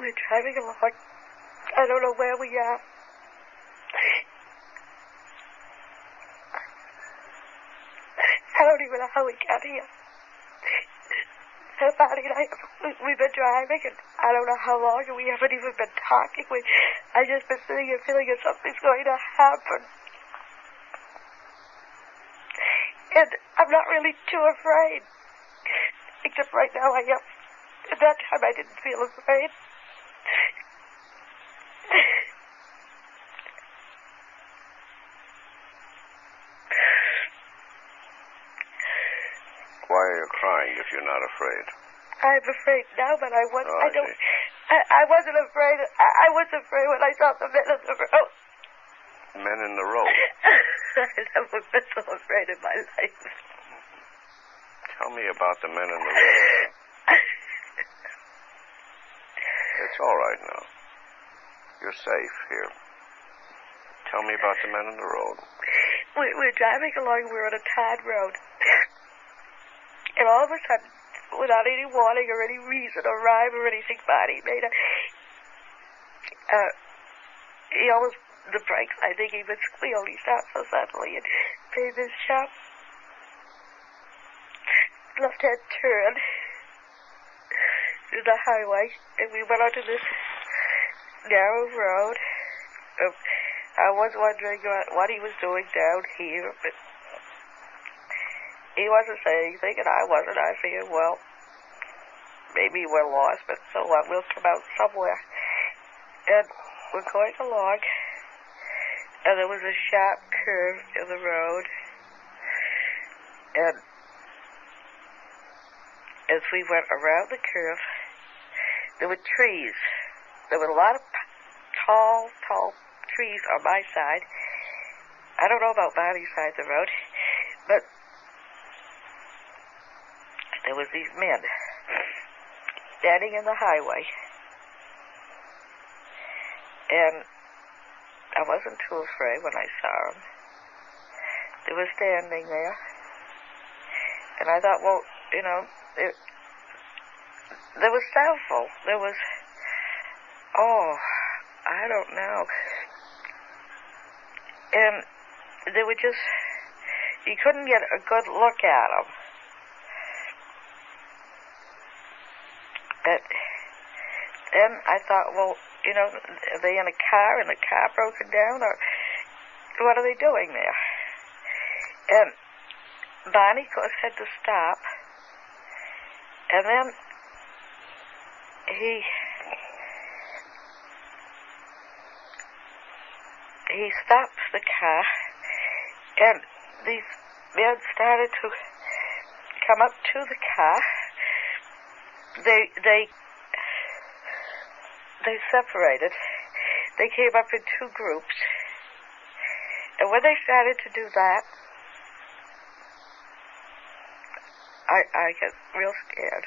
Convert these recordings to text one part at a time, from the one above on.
we're driving along. I don't know where we are. I don't even know how we got here. Betty and I, we've been driving, and I don't know how long, and we haven't even been talking. I just been sitting here feeling that something's going to happen. And I'm not really too afraid. Except right now I am. At that time I didn't feel afraid. Why are you crying if you're not afraid? I'm afraid now, but I wasn't. Oh, I wasn't afraid. I was afraid when I saw the men in the road. Men in the road? I never been so afraid in my life. Tell me about the men in the road. It's all right now. You're safe here. Tell me about the men in the road. We're driving along. We're on a tied road. And all of a sudden, without any warning or any reason or rhyme or anything, Bonnie made he almost, the brakes, I think he would squeal. He stopped so suddenly and made this sharp left-hand turn to the highway. And we went onto this narrow road. I was wondering what he was doing down here, but he wasn't saying anything, and I wasn't. I figured, well, maybe we're lost, but so what? We'll come out somewhere. And we're going along, and there was a sharp curve in the road, and as we went around the curve, there were trees. There were a lot of tall trees on my side. I don't know about Bonnie's side of the road, but there was these men standing in the highway, and I wasn't too afraid when I saw them. They were standing there, and I thought, well, you know, there was several. There was, I don't know, and they were just, you couldn't get a good look at them. But then I thought, well, you know, are they in a car and the car broken down, or what are they doing there? And Bonnie, of course, had to stop. And then he stopped the car, and these men started to come up to the car. They separated. They came up in two groups. And when they started to do that, I got real scared.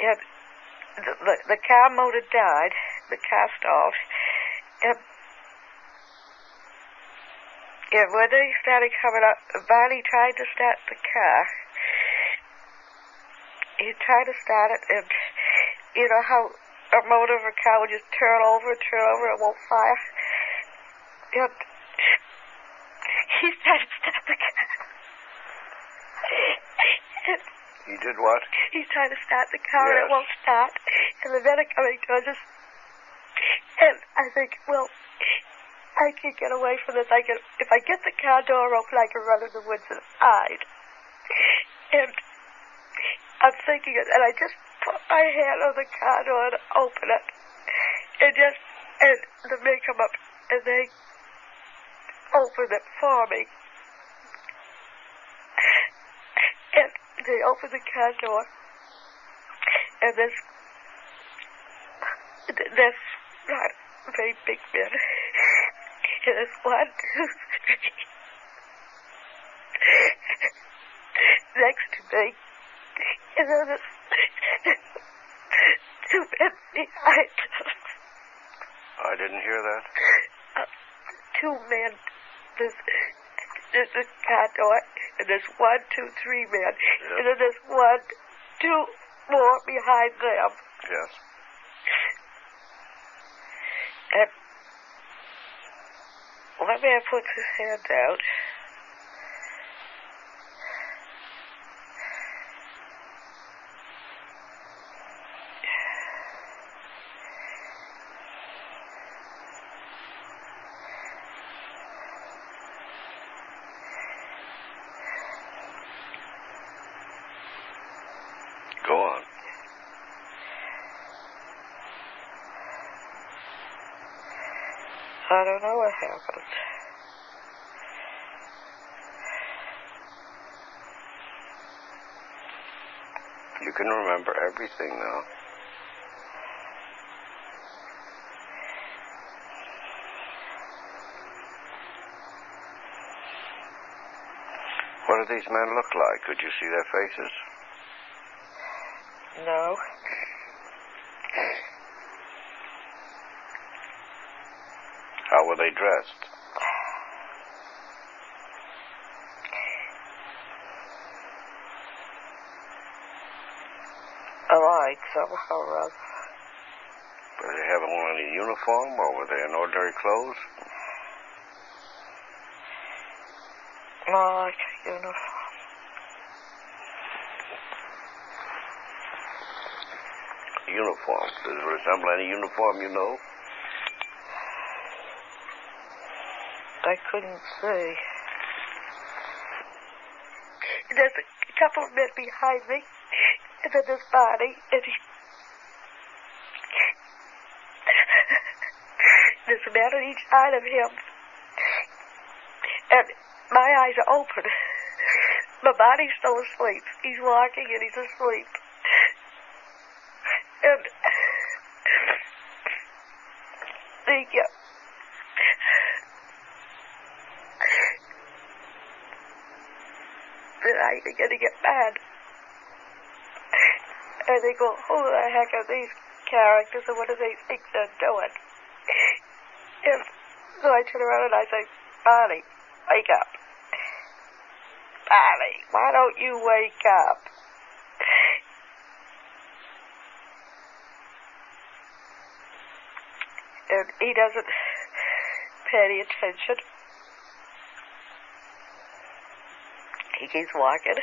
And the car motor died. The car stalled. And when they started coming up, Bonnie tried to start the car. He tried to start it, and you know how a motor of a car would just turn over, it won't fire? And he tried to start the car. He did what? He's trying to start the car, yes. And it won't start. And the men are coming towards us. And I think, well, I can get away from this. If I get the car door open, I can run in the woods and hide. And I'm thinking it, and I just put my hand on the car door and open it. And the men come up, and they open it for me. And they open the car door, and there's not very big men. And there's 1, 2, 3 next to me. And then there's 2 men behind them. I didn't hear that. 2 men. There's a car door, and there's 1, 2, 3 men. Yep. And then there's 1, 2 more behind them. Yes. And one man puts his hand out. Go on. I don't know what happened. You can remember everything now. What do these men look like? Could you see their faces? No. How were they dressed? Alike, somehow or other. Did they have on any uniform, or were they in ordinary clothes? Like a uniform. Uniform. Does it resemble any uniform you know? I couldn't see. There's a couple of men behind me, and then this body, and there's a man on each side of him, and my eyes are open. My body's still asleep. He's walking and he's asleep. And I begin to get mad. And they go, who the heck are these characters and what do they think they're doing? And so I turn around and I say, Barney, wake up. Barney, why don't you wake up? And he doesn't pay any attention. He keeps walking.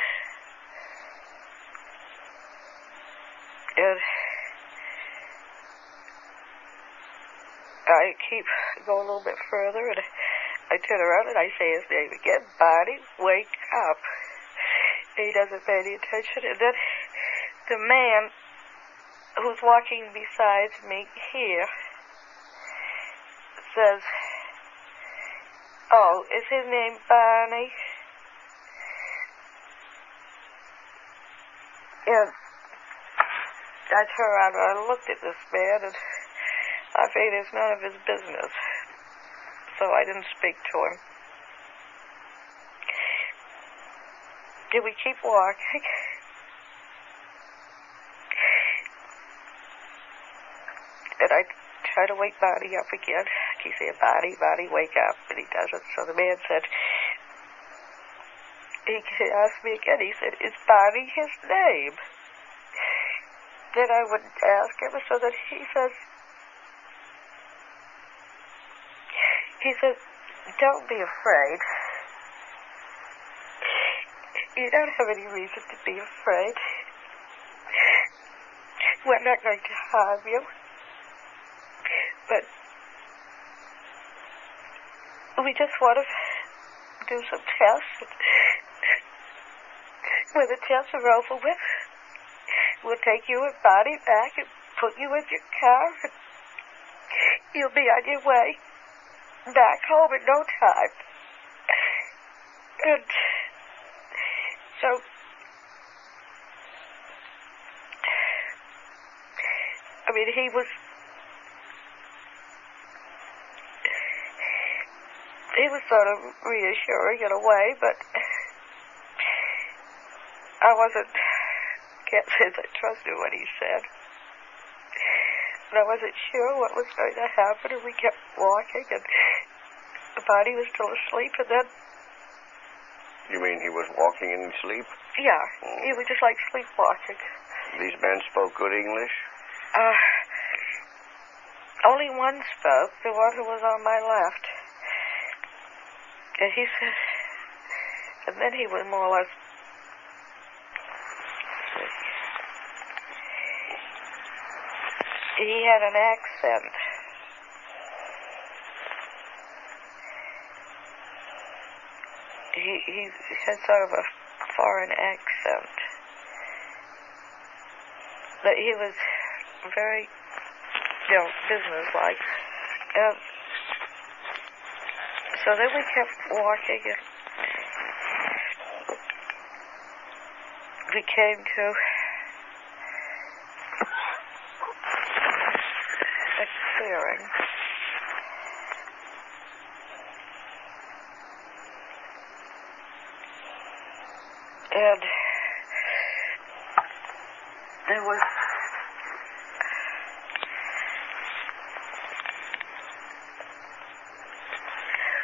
And I keep going a little bit further, and I turn around and I say his name again, Barney, wake up. And he doesn't pay any attention. And then the man who's walking beside me here says, oh, is his name Barney? And I turned around and I looked at this man, and I figured it's none of his business. So I didn't speak to him. Did we keep walking? And I try to wake Barney up again. I keep saying, Barney, wake up. And he doesn't. So the man said, he asked me again, he said, is Barney his name? Then I wouldn't ask him, so that he says, don't be afraid. You don't have any reason to be afraid. We're not going to harm you. But we just want to do some tests. When the tests are over with, we'll take you and Barney back and put you in your car, and you'll be on your way back home in no time. And so I mean, he was sort of reassuring in a way, but I can't say that I trusted what he said. And I wasn't sure what was going to happen, and we kept walking, and the body was still asleep, and then... You mean he was walking in his sleep? Yeah, he was just like sleepwalking. These men spoke good English? Only one spoke, the one who was on my left. And he said, and then he was more or less, he had an accent. He had sort of a foreign accent. But he was very, businesslike. And so then we kept walking, and we came to a clearing. And there was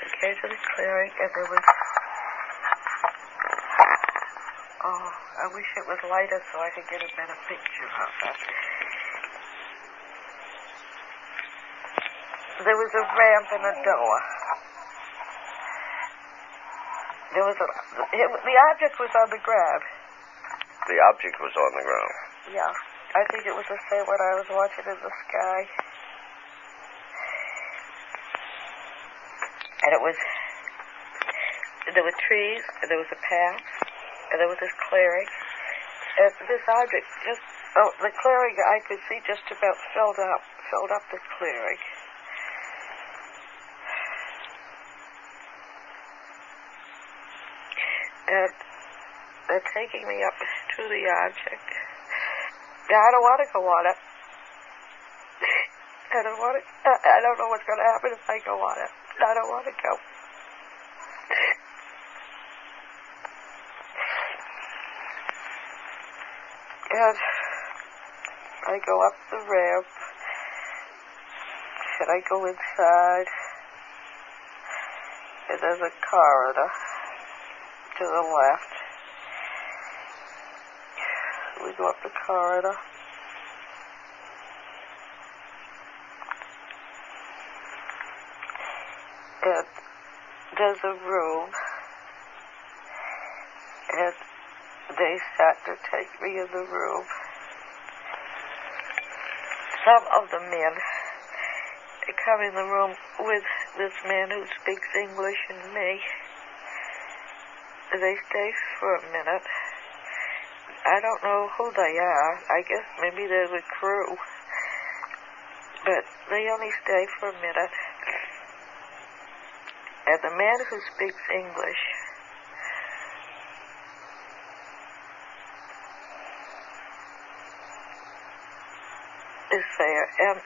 we came to the clearing, and there was I wish it was lighter so I could get a better picture of that. There was a ramp and a door. The object was on the ground. The object was on the ground? Yeah. I think it was the same one I was watching in the sky. And there were trees, and there was a path, and there was this clearing. And this object the clearing I could see just about filled up the clearing. And they're taking me up to the object. Now, I don't want to go on it. I don't know what's going to happen if I go on it. I don't want to go. And I go up the ramp, and I go inside, and there's a corridor to the left. We go up the corridor. And there's a room, and they start to take me in the room. Some of the men come in the room with this man who speaks English and me. They stay for a minute. I don't know who they are. I guess maybe they're the crew. But they only stay for a minute. And the man who speaks English is there. And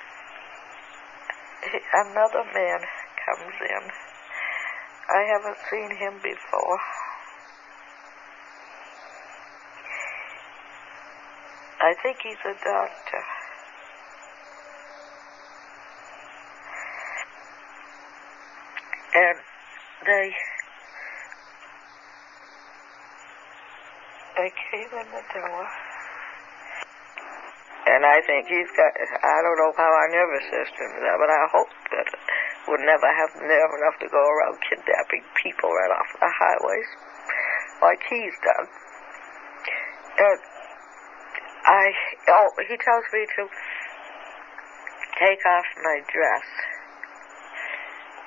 another man comes in. I haven't seen him before. I think he's a doctor. And they came in the door. And I think he's got, I don't know how our nervous system is, but I hope that we'll never have nerve enough to go around kidnapping people right off the highways like he's done. And he tells me to take off my dress.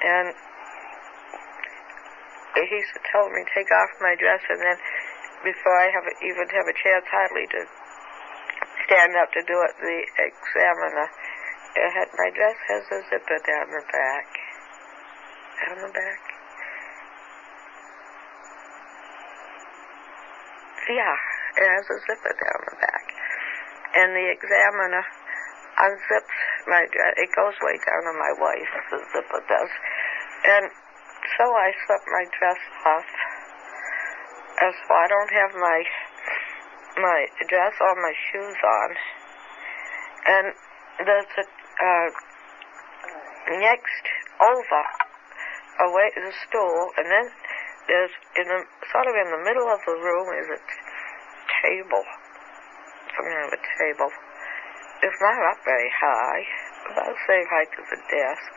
And he told me to take off my dress, and then before I even have a chance hardly to stand up to do it, the examiner, my dress has a zipper down the back. Down the back? Yeah, it has a zipper down the back. And the examiner unzips my dress. It goes way down on my waist, the zipper does. And so I slip my dress off. And so I don't have my dress or my shoes on. And there's next over away is a stool, and then there's sort of in the middle of the room is a table. put me on the table. It's not up very high, about the same height as the desk.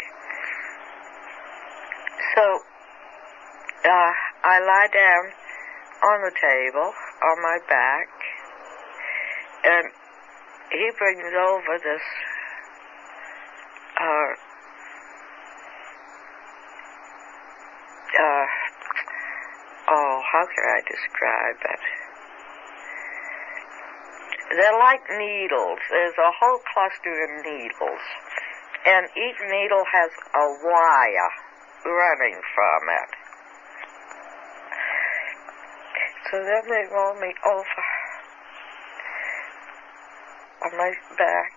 So, I lie down on the table, on my back, and he brings over this, how can I describe it? They're like needles. There's a whole cluster of needles, and each needle has a wire running from it. So then they roll me over on my back.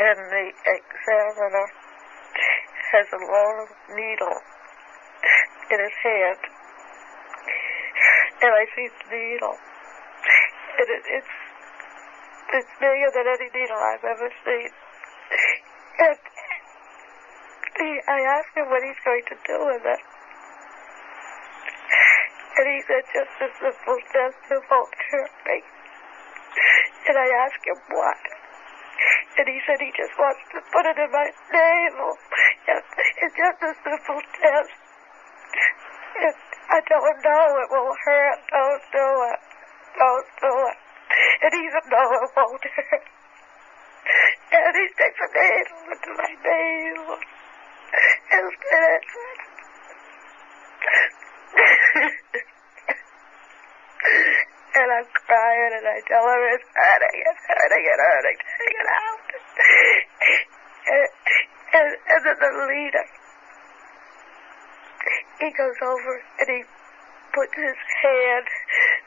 And the examiner has a long needle in his hand. And I see the needle. And it's bigger than any needle I've ever seen. And I asked him what he's going to do with it. And he said, just a simple test to won't hurt me. And I asked him what. And he said he just wants to put it in my navel. It's just a simple test. And I don't know it will hurt. Don't do it. Don't do it. And even though it won't hurt. And he sticks a needle into my navel. And said, and I'm crying, and I tell him it's hurting, take it out. And then the leader, he goes over and he puts his hand,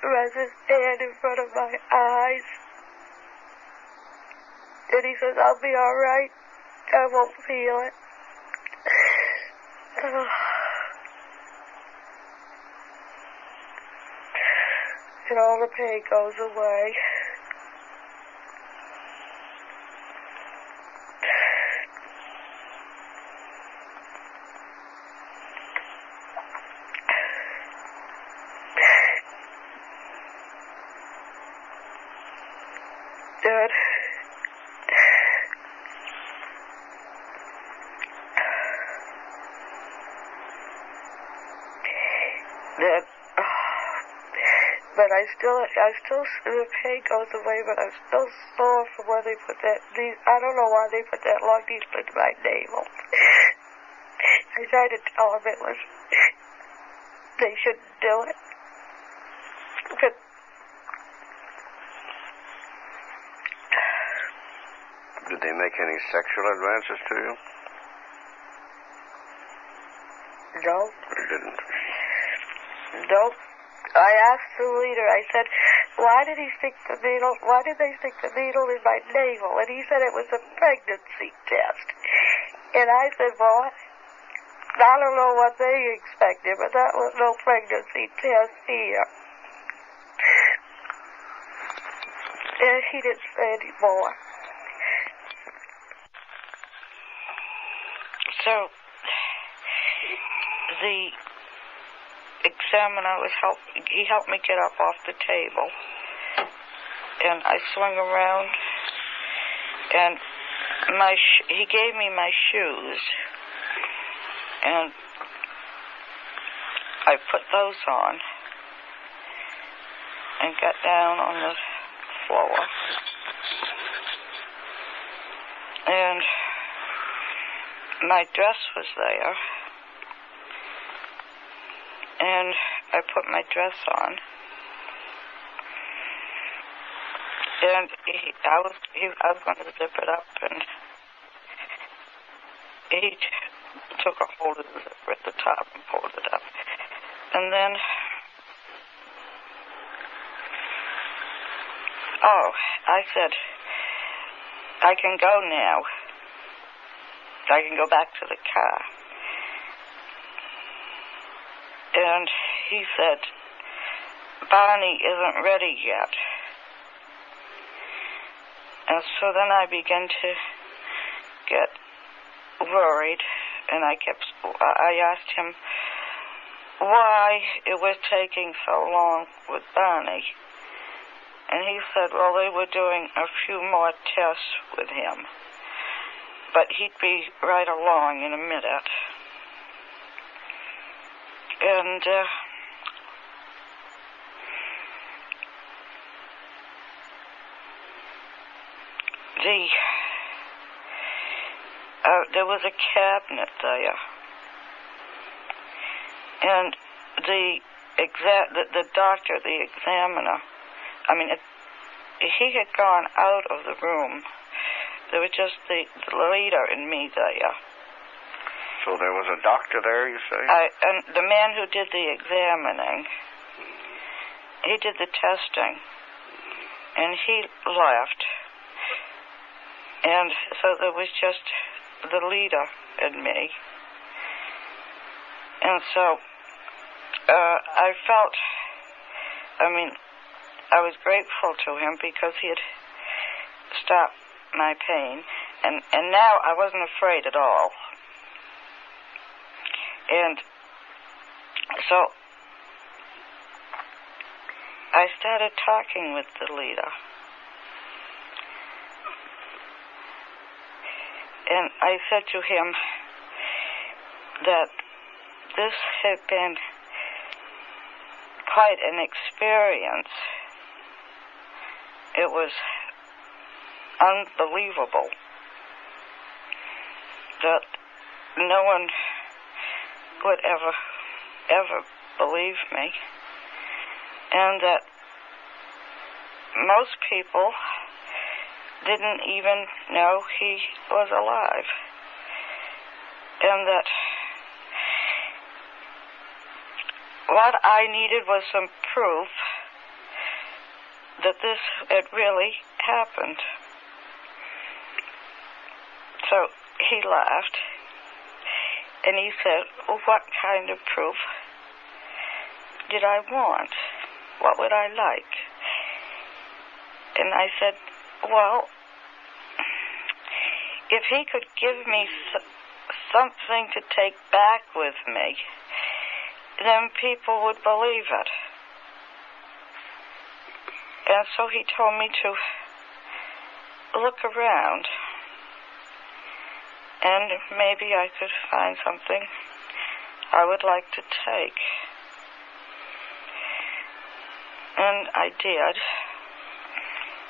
runs his hand in front of my eyes. And he says, I'll be all right. I won't feel it. And all the pain goes away. Dad. Dad. But I still, the pain goes away, but I'm still sore from where they put that, I don't know why they put that long needle into my navel. I tried to tell them they shouldn't do it. But did they make any sexual advances to you? No. They didn't? No. I asked the leader, I said, why did they stick the needle in my navel? And he said it was a pregnancy test. And I said, well, I don't know what they expected, but that was no pregnancy test here. And he didn't say any more. So, the examiner he helped me get up off the table, and I swung around, and he gave me my shoes, and I put those on and got down on the floor, and my dress was there. And I put my dress on, and I was going to zip it up, and he took a hold of the zipper at the top and pulled it up, and then, I said, I can go now. I can go back to the car. And he said, Barney isn't ready yet. And so then I began to get worried, and I asked him, why it was taking so long with Barney. And he said, well, they were doing a few more tests with him, but he'd be right along in a minute. And there was a cabinet there, and the doctor, the examiner, he had gone out of the room. There was just the leader and me there. So there was a doctor there, you say? And the man who did the examining, he did the testing, and he left. And so there was just the leader and me. And so I felt, I was grateful to him because he had stopped my pain. And now I wasn't afraid at all. And so I started talking with the leader. And I said to him that this had been quite an experience. It was unbelievable that no one would ever believe me, and that most people didn't even know he was alive, and that what I needed was some proof that this had really happened. So he laughed, and he said, well, what kind of proof did I want? What would I like? And I said, well, if he could give me something to take back with me, then people would believe it. And so he told me to look around, and maybe I could find something I would like to take. And I did.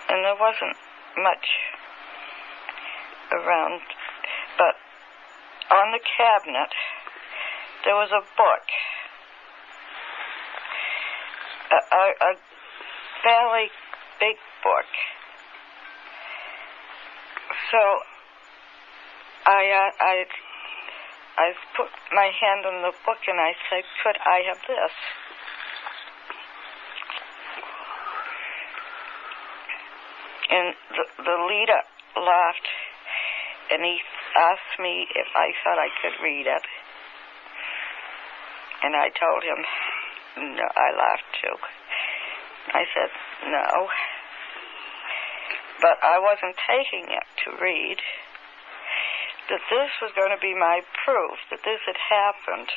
And there wasn't much around, but on the cabinet there was a book, a fairly big book. So I put my hand on the book and I said, could I have this? And the leader laughed, and he asked me if I thought I could read it. And I told him, no, I laughed too. I said, no. But I wasn't taking it to read. That this was going to be my proof that this had happened.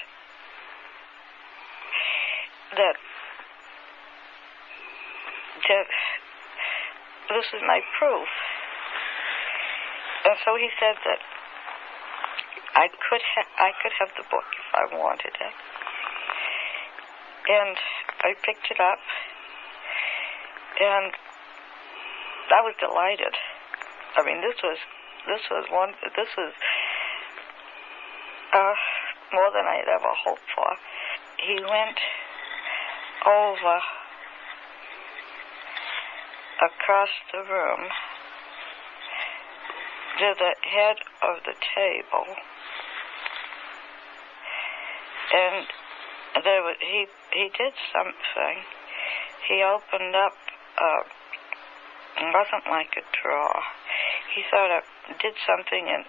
That this is my proof. And so he said that I could have the book if I wanted it. And I picked it up, and I was delighted. This was more than I had ever hoped for. He went over across the room to the head of the table, and he did something. He opened up, it wasn't like a drawer. He sort of did something in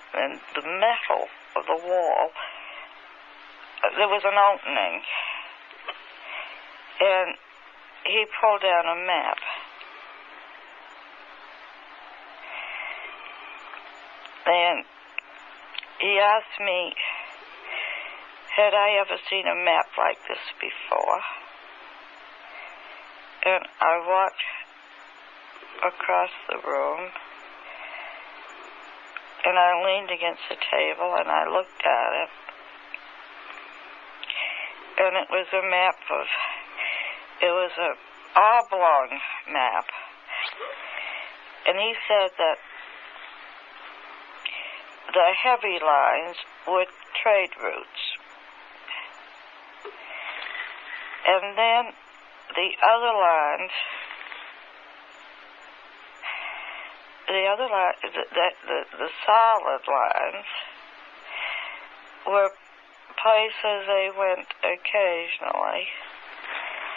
the metal of the wall. There was an opening, and he pulled down a map. And he asked me, had I ever seen a map like this before. And I walked across the room, and I leaned against the table, and I looked at it. And it was a map of, it was an oblong map. And he said that the heavy lines were trade routes. And then the other lines, the solid lines were places they went occasionally.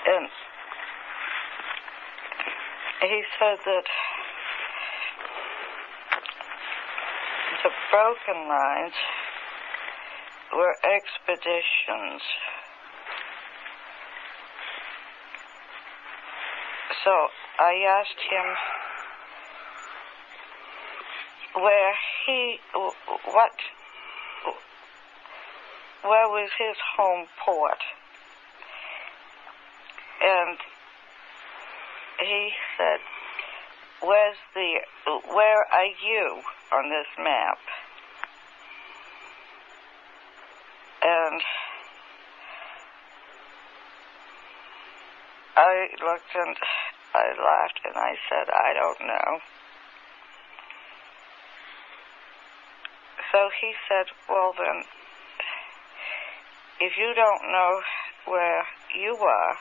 And he said that the broken lines were expeditions. So I asked him where was his home port? And he said, where are you on this map? And I looked and I laughed and I said, I don't know. So he said, well then, if you don't know where you are,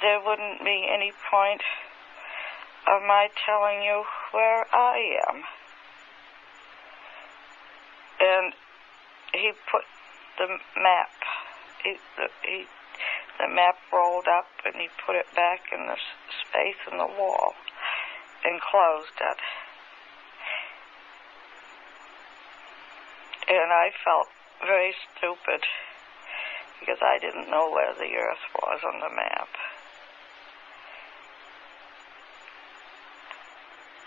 there wouldn't be any point of my telling you where I am. And he put the map, the map rolled up and he put it back in the space in the wall and closed it. And I felt very stupid because I didn't know where the Earth was on the map.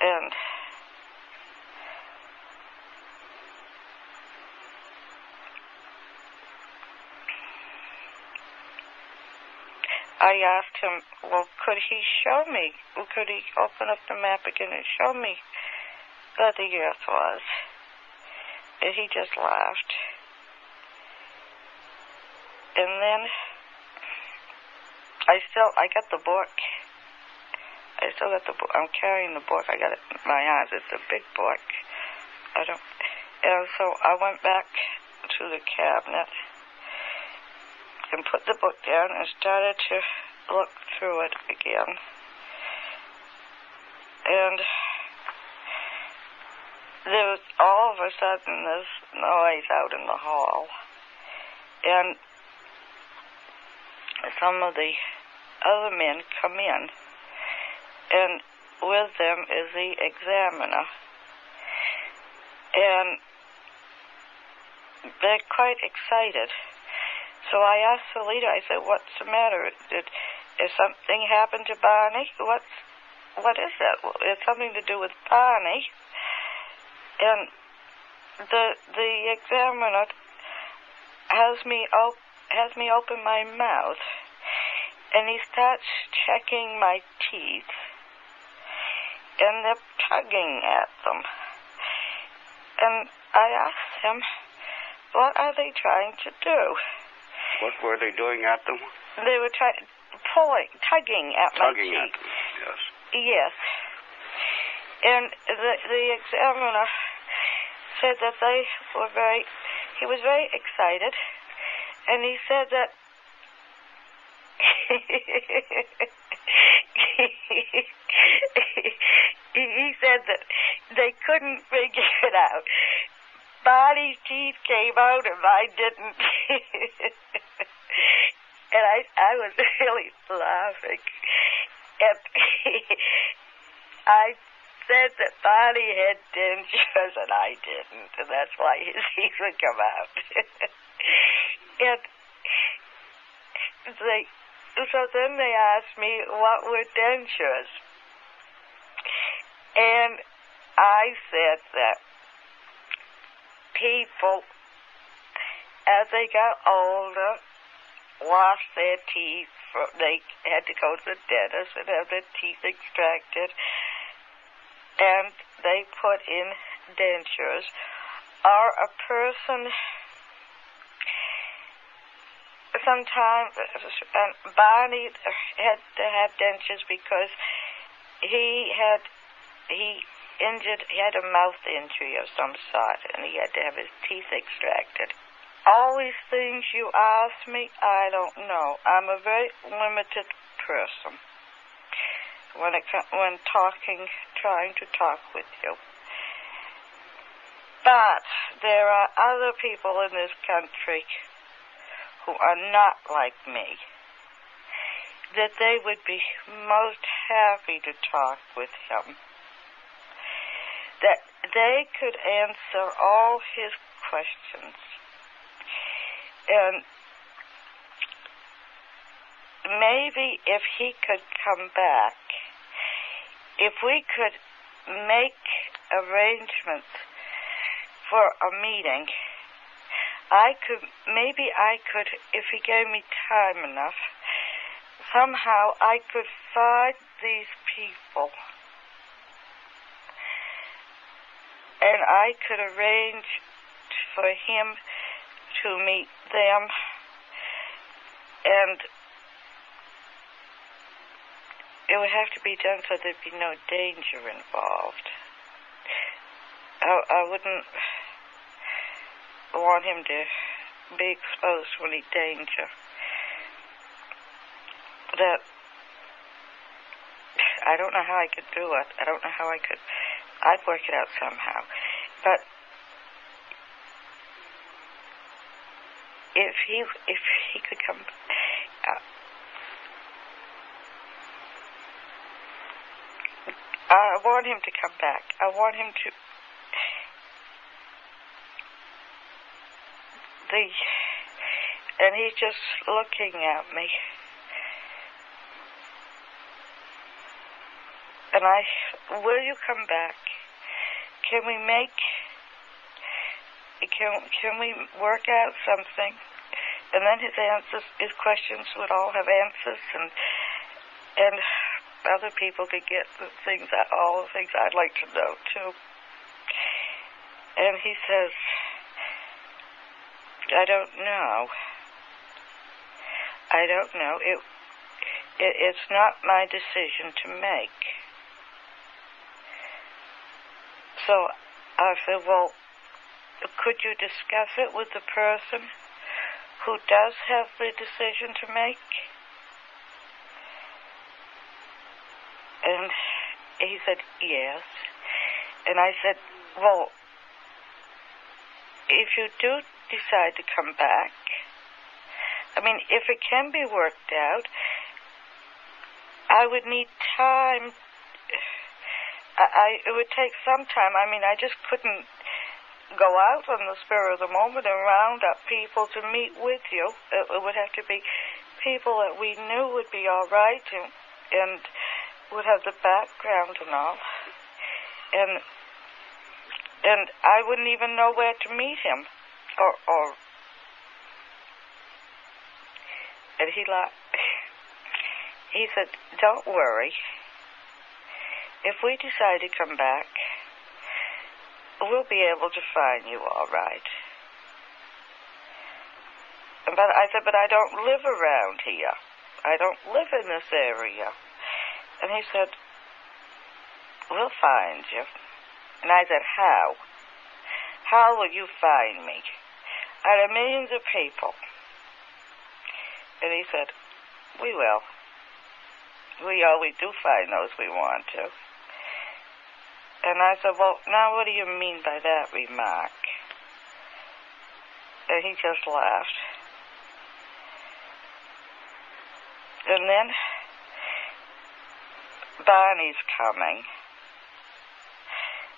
And I asked him, well, could he show me? Could he open up the map again and show me where the Earth was? And he just laughed. And then I got the book. I still got the book. I'm carrying the book. I got it in my arms. It's a big book. And so I went back to the cabinet and put the book down and started to look through it again. And there was all of a sudden this noise out in the hall. And some of the other men come in, and with them is the examiner. And they're quite excited. So I asked the leader, I said, what's the matter? Did something happen to Barney? What is that? It's something to do with Barney. And the examiner has me open my mouth, and he starts checking my teeth, and they're tugging at them. And I asked him, what are they trying to do? What were they doing at them? They were tugging at my teeth. Tugging at them, yes. Yes. And the examiner said that he was very excited, and he said that he said that they couldn't figure it out. Barney's teeth came out and mine didn't. And I was really laughing. And I said that Barney had dentures and I didn't, and that's why his teeth would come out. And so then they asked me what were dentures. And I said that people as they got older, lost their teeth. They had to go to the dentist and have their teeth extracted. And they put in dentures. Or a person, sometimes, Barney had to have dentures because he had a mouth injury of some sort, and he had to have his teeth extracted. All these things you ask me, I don't know. I'm a very limited person when trying to talk with you. But there are other people in this country who are not like me, that they would be most happy to talk with him, that they could answer all his questions. And maybe if he could come back, if we could make arrangements for a meeting, maybe I could, if he gave me time enough, somehow I could find these people and I could arrange for him to meet them, and it would have to be done so there'd be no danger involved. I wouldn't want him to be exposed to any danger. That I don't know how I could do it. I don't know how I'd work it out somehow. But if he could come, I want him to come back. I want him to. And he's just looking at me. And will you come back? Can we work out something? And then his questions would all have answers, and other people could get all the things I'd like to know too. And he says, I don't know. It's not my decision to make. So I said, well, could you discuss it with the person who does have the decision to make? And he said, yes. And I said, well, if you do decide to come back, if it can be worked out, I would need time. It would take some time. I just couldn't go out on the spur of the moment and round up people to meet with you. It would have to be people that we knew would be all right and would have the background and all. And I wouldn't even know where to meet him. And he said, don't worry. If we decide to come back, we'll be able to find you all right. But I said, but I don't live around here. I don't live in this area. And he said, we'll find you. And I said, how? How will you find me? Out of millions of people. And he said, we will. We always do find those we want to. And I said, well, now what do you mean by that remark? And he just laughed. And then Barney's coming.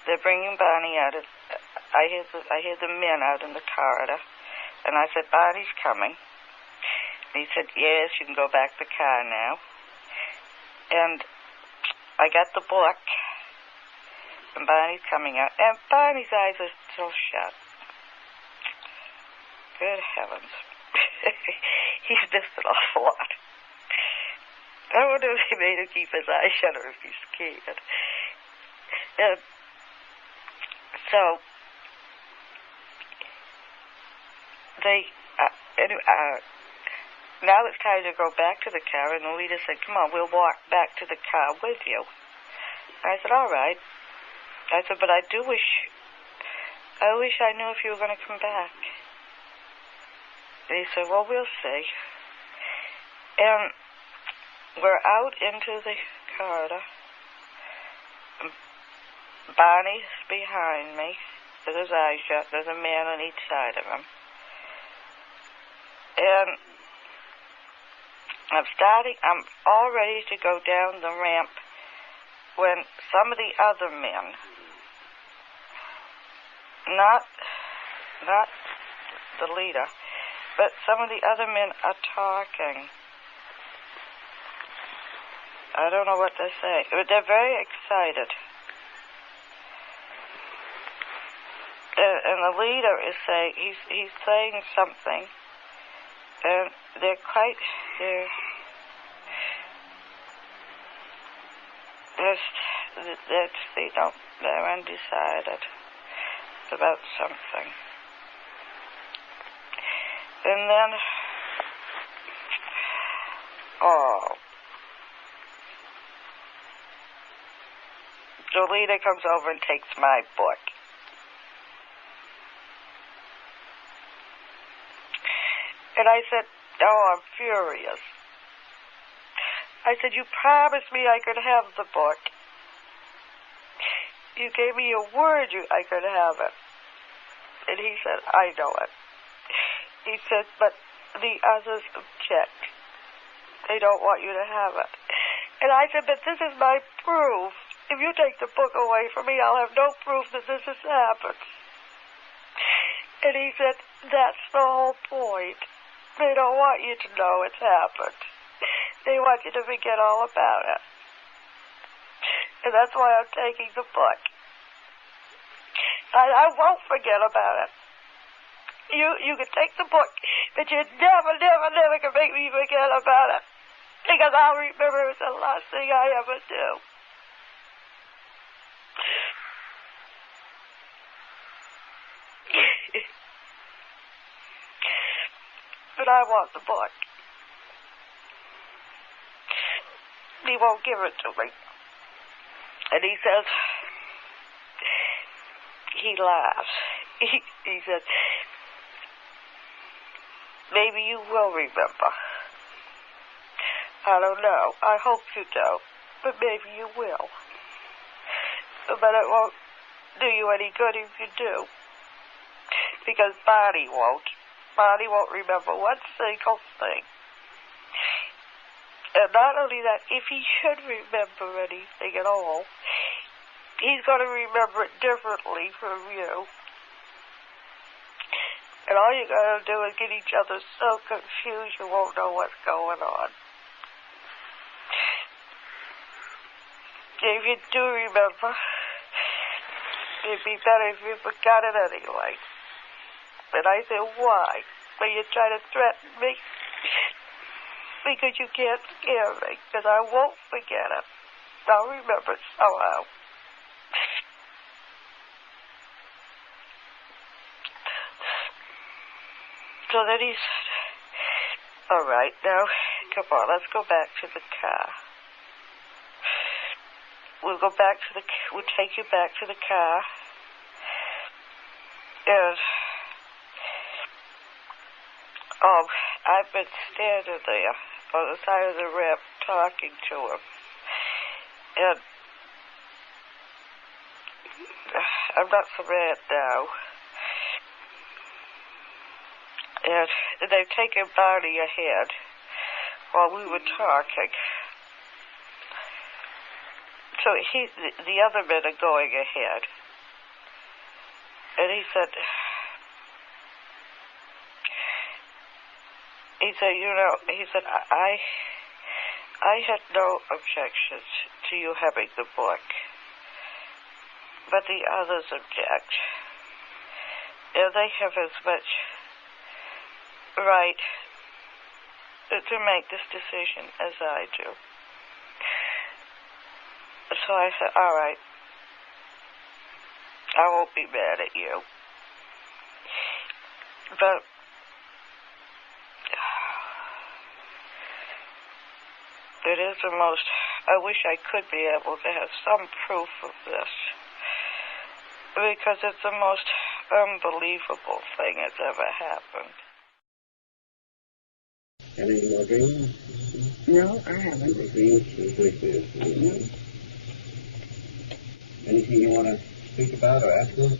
They're bringing Barney out. I hear the men out in the corridor. And I said, Barney's coming. And he said, yes, you can go back to the car now. And I got the book. And Barney's coming out. And Barney's eyes are still shut. good heavens. He's missed an awful lot. I wonder if they made him keep his eyes shut or if he's scared. So, they, now it's time to go back to the car, and the leader said, come on, we'll walk back to the car with you. I said, all right. I said, but I wish I knew if you were going to come back. And he said, well, we'll see. And we're out into the corridor. Barney's behind me with his eyes shut. There's a man on each side of him. And I'm all ready to go down the ramp when some of the other men, not the leader, but some of the other men are talking. I don't know what they're saying, but they're very excited. And the leader is saying, he's saying something, and they're undecided about something. And then, the leader comes over and takes my book. And I said, I'm furious. I said, you promised me I could have the book. You gave me a word I could have it. And he said, I know it. He said, but the others object. They don't want you to have it. And I said, but this is my proof. If you take the book away from me, I'll have no proof that this has happened. And he said, that's the whole point. They don't want you to know it's happened. They want you to forget all about it. And that's why I'm taking the book. I won't forget about it. You can take the book, but you never can make me forget about it. Because I'll remember it's the last thing I ever do. But I want the book. He won't give it to me. And he says, he laughs. He said, maybe you will remember. I don't know. I hope you don't. But maybe you will. But it won't do you any good if you do. Because Barney won't. Barney won't remember one single thing. And not only that, if he should remember anything at all, he's going to remember it differently from you. And all you're going to do is get each other so confused you won't know what's going on. If you do remember, it'd be better if you forgot it anyway. And I said, why? Well, you're trying to threaten me? Because you can't scare me. Because I won't forget it. I'll remember it somehow. So then he said, all right, now, come on, let's go back to the car. We'll take you back to the car. And, I've been standing there on the side of the ramp talking to him. And I'm not so mad now. And they've taken Barney ahead while we were talking. So the other men are going ahead. And he said, I had no objections to you having the book, but the others object. And they have as much right to make this decision as I do. So I said, all right, I won't be mad at you. But it is the most, I wish I could be able to have some proof of this, because it's the most unbelievable thing that's ever happened. Any more dreams? No, I haven't. Any dreams with wishes? No. Anything you want to speak about or ask him?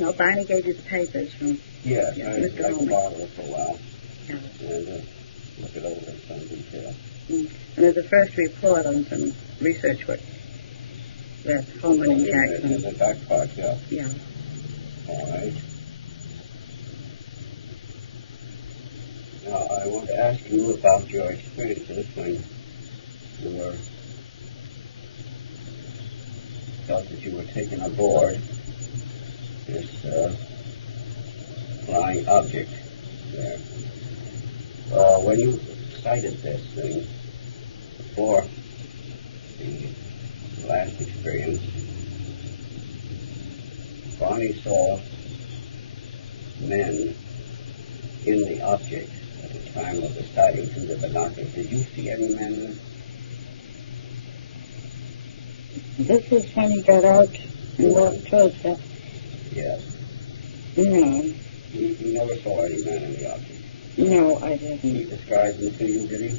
No, Barney gave you the papers from Yes, I'd Mr. like to Holman. borrow it for a while Yeah. and look it over in some detail. And there's a first report on some research work that Holman and In Jackson. the back part, yeah. Yeah. All right. Now, I want to ask you about your experiences when you were felt that you were taken aboard this flying object there. When you sighted this thing before the last experience, Barney saw men in the object at the time of the sighting through the binoculars. Did you see any men there? This is when he got out and walked towards that. Yes. No. You never saw any men in the object. No, I He didn't. described them to you, did he?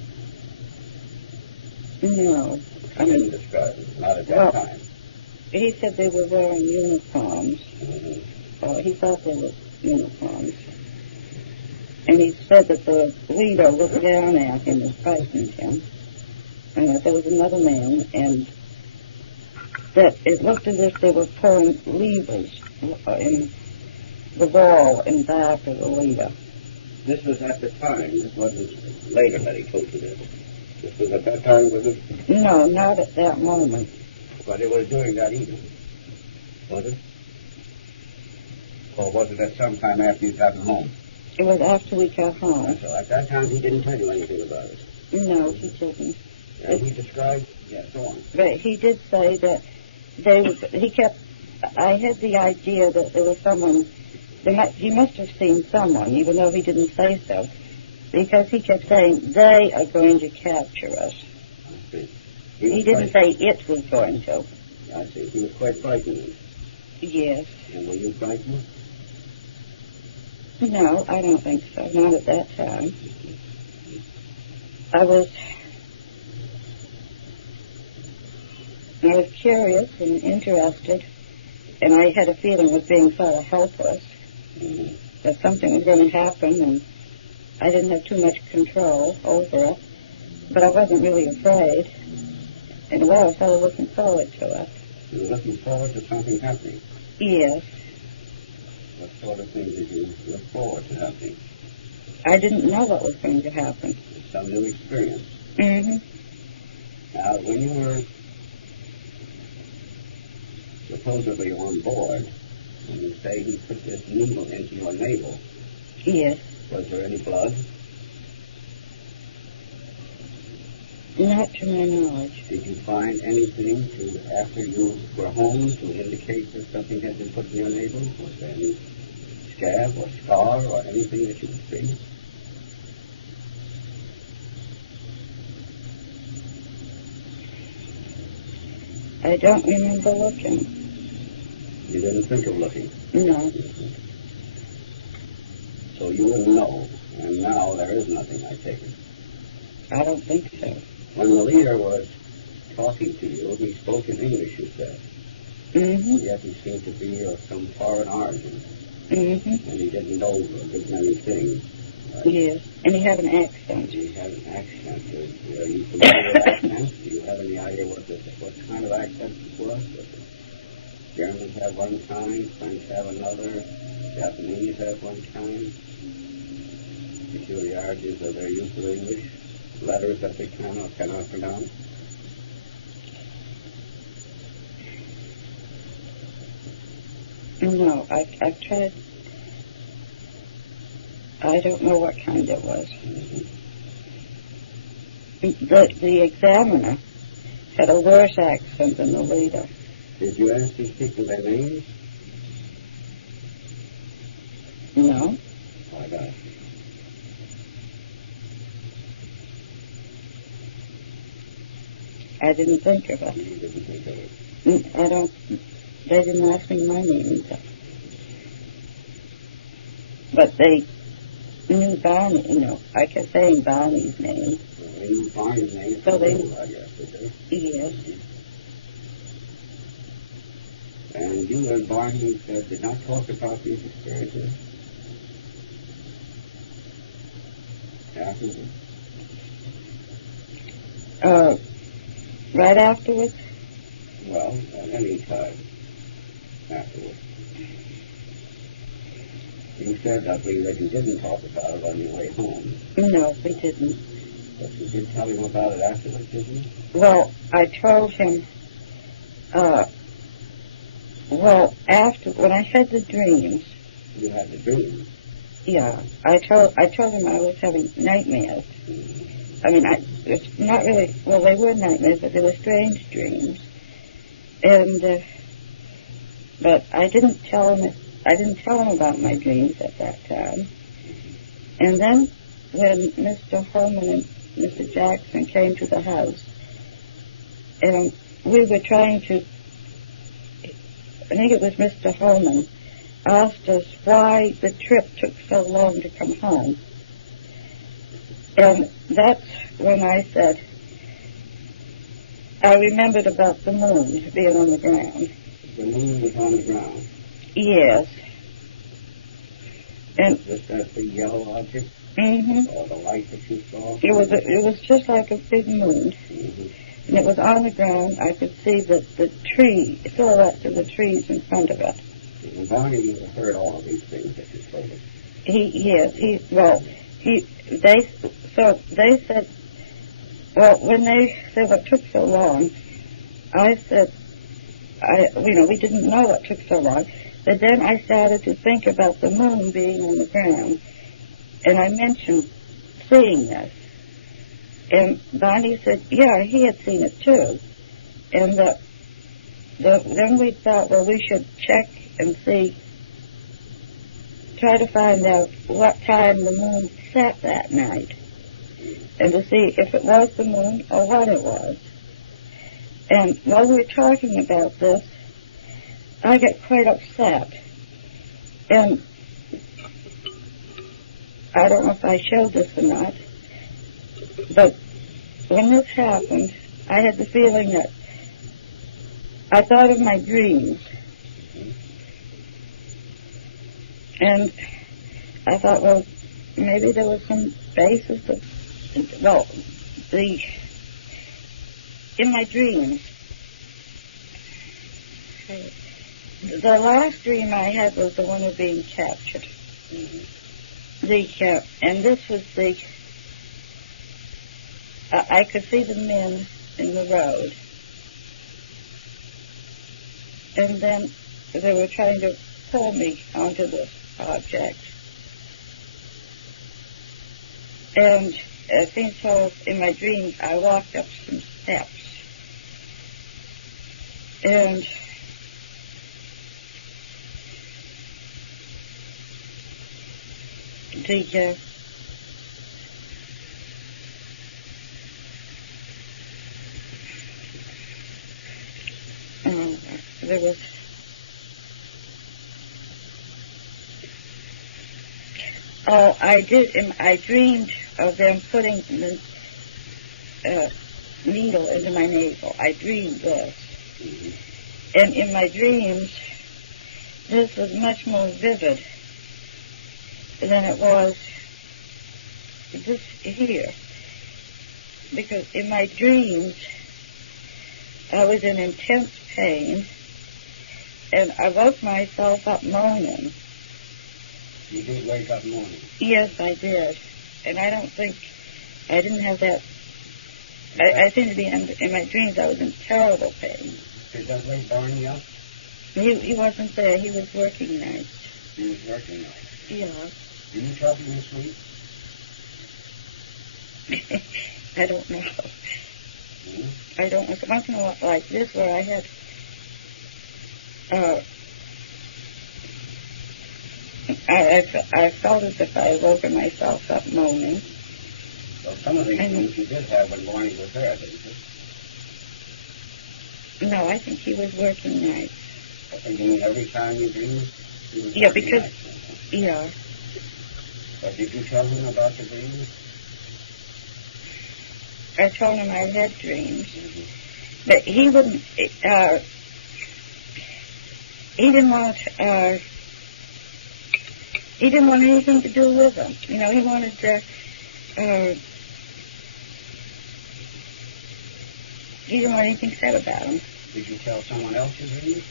No. He didn't describe them, not at that Well, time. He said they were wearing uniforms. Mm-hmm. He thought they were uniforms. And he said that the leader looked down at him and frightened him. And that there was another man, and that it looked as if they were pulling levers in the wall in back of the leader. This was at the time. This wasn't later that he told you this. This was at that time, was it? No, not at that moment. But it was during that evening, was it? Or was it at some time after you'd gotten home? It was after we got home. And so at that time he didn't tell you anything about it. No, he didn't. And he described, go on. But he did say that I had the idea that there was someone, he must have seen someone, even though he didn't say so, because he kept saying, they are going to capture us. I see. He didn't say it was going to. I see. He was quite frightened. Yes. And were you frightened? No, I don't think so. Not at that time. I was curious and interested, and I had a feeling of being sort of helpless, that something was going to happen, and I didn't have too much control over it, but I wasn't really afraid. In a way, I was sort of looking forward to it. You were looking forward to something happening. Yes. What sort of thing did you look forward to happening? I didn't know what was going to happen. Some new experience. Mm-hmm. Now, when you were supposedly on board, when you say he put this needle into your navel, Yes. was there any blood? Not to my knowledge. Did you find anything after you were home to indicate that something had been put in your navel? Was there any scab or scar or anything that you could see? I don't remember looking. You didn't think of looking? No. So you wouldn't know, and now there is nothing, I take it. I don't think so. When the leader was talking to you, he spoke in English, you said. Mm-hmm. Yet he seemed to be of some foreign origin, Mm-hmm. and he didn't know a good many things. Yes. And he had an accent. He had an accent. Are you familiar with accents? Do you have any idea what kind of accent it was? Germans have one kind, French have another, Japanese have one kind. Peculiarities of their use of English, letters that they cannot pronounce. No, I tried. I don't know what kind it was. The examiner had a worse accent than the leader. Did you ask these people their names? No. I got it. I didn't think of it. You didn't think of it. They didn't ask me my name either. But they knew Barney, I kept saying Barney's name. Well, they knew Barney's name. So they, I guess, did they? yes. And you and Barney did not talk about these experiences? Afterwards? Right afterwards? Well, at any time afterwards. You said, I believe, that you didn't talk about it on your way home. No, we didn't. But you did tell him about it afterwards, didn't you? Well, I told him, after, when I had the dreams. You had the dreams? Yeah, I told him I was having nightmares. I mean, it's not really, well, they were nightmares, but they were strange dreams. And, but I didn't tell him about my dreams at that time. And then when Mr. Holman and Mr. Jackson came to the house, and we were trying to, I think it was Mr. Holman, asked us why the trip took so long to come home. And that's when I said, I remembered about the moon being on the ground. The moon was on the ground? Yes. And was that the yellow object? Mm-hmm. Or the light that you saw? It was just like a big moon. Mm-hmm. And it was on the ground. I could see the silhouettes of the trees in front of it. And Barney heard all of these things that you told us. They said, well, when they said what took so long, I said, we didn't know what took so long. But then I started to think about the moon being on the ground. And I mentioned seeing this. And Barney said, yeah, he had seen it too. And then we thought, well, we should check and see, try to find out what time the moon set that night. And to see if it was the moon or what it was. And while we were talking about this, I got quite upset. And I don't know if I showed this or not, but when this happened, I had the feeling that I thought of my dreams. And I thought, well, maybe there was some basis of, in my dreams, the last dream I had was the one of being captured. Mm-hmm. And this was I could see the men in the road. And then they were trying to pull me onto this object. And it seems so in my dreams I walked up some steps. And there was I dreamed of them putting the needle into my navel. I dreamed this. Mm-hmm. And in my dreams, this was much more vivid than it was this here. Because in my dreams, I was in intense pain, and I woke myself up moaning. You did wake up moaning? Yes, I did. And I didn't have that. I seemed to be, in my dreams, I was in terrible pain. Did that wake Barney up? He wasn't there. He was working nights. He was working nights? Yeah. Do you talk in your sleep? I don't know. I don't know. Once in a while, like this, where I had, I felt as if I had woken myself up moaning. Well, some of these things you did have when Barney was there, didn't you? No, I think he was working nights. I think you mean every time you dreamed? Yeah, because, yeah. But did you tell him about the dreams? I told him I had dreams. But he wouldn't, he didn't want, he didn't want anything to do with them. You know, he wanted to, he didn't want anything said about them. Did you tell someone else your dreams?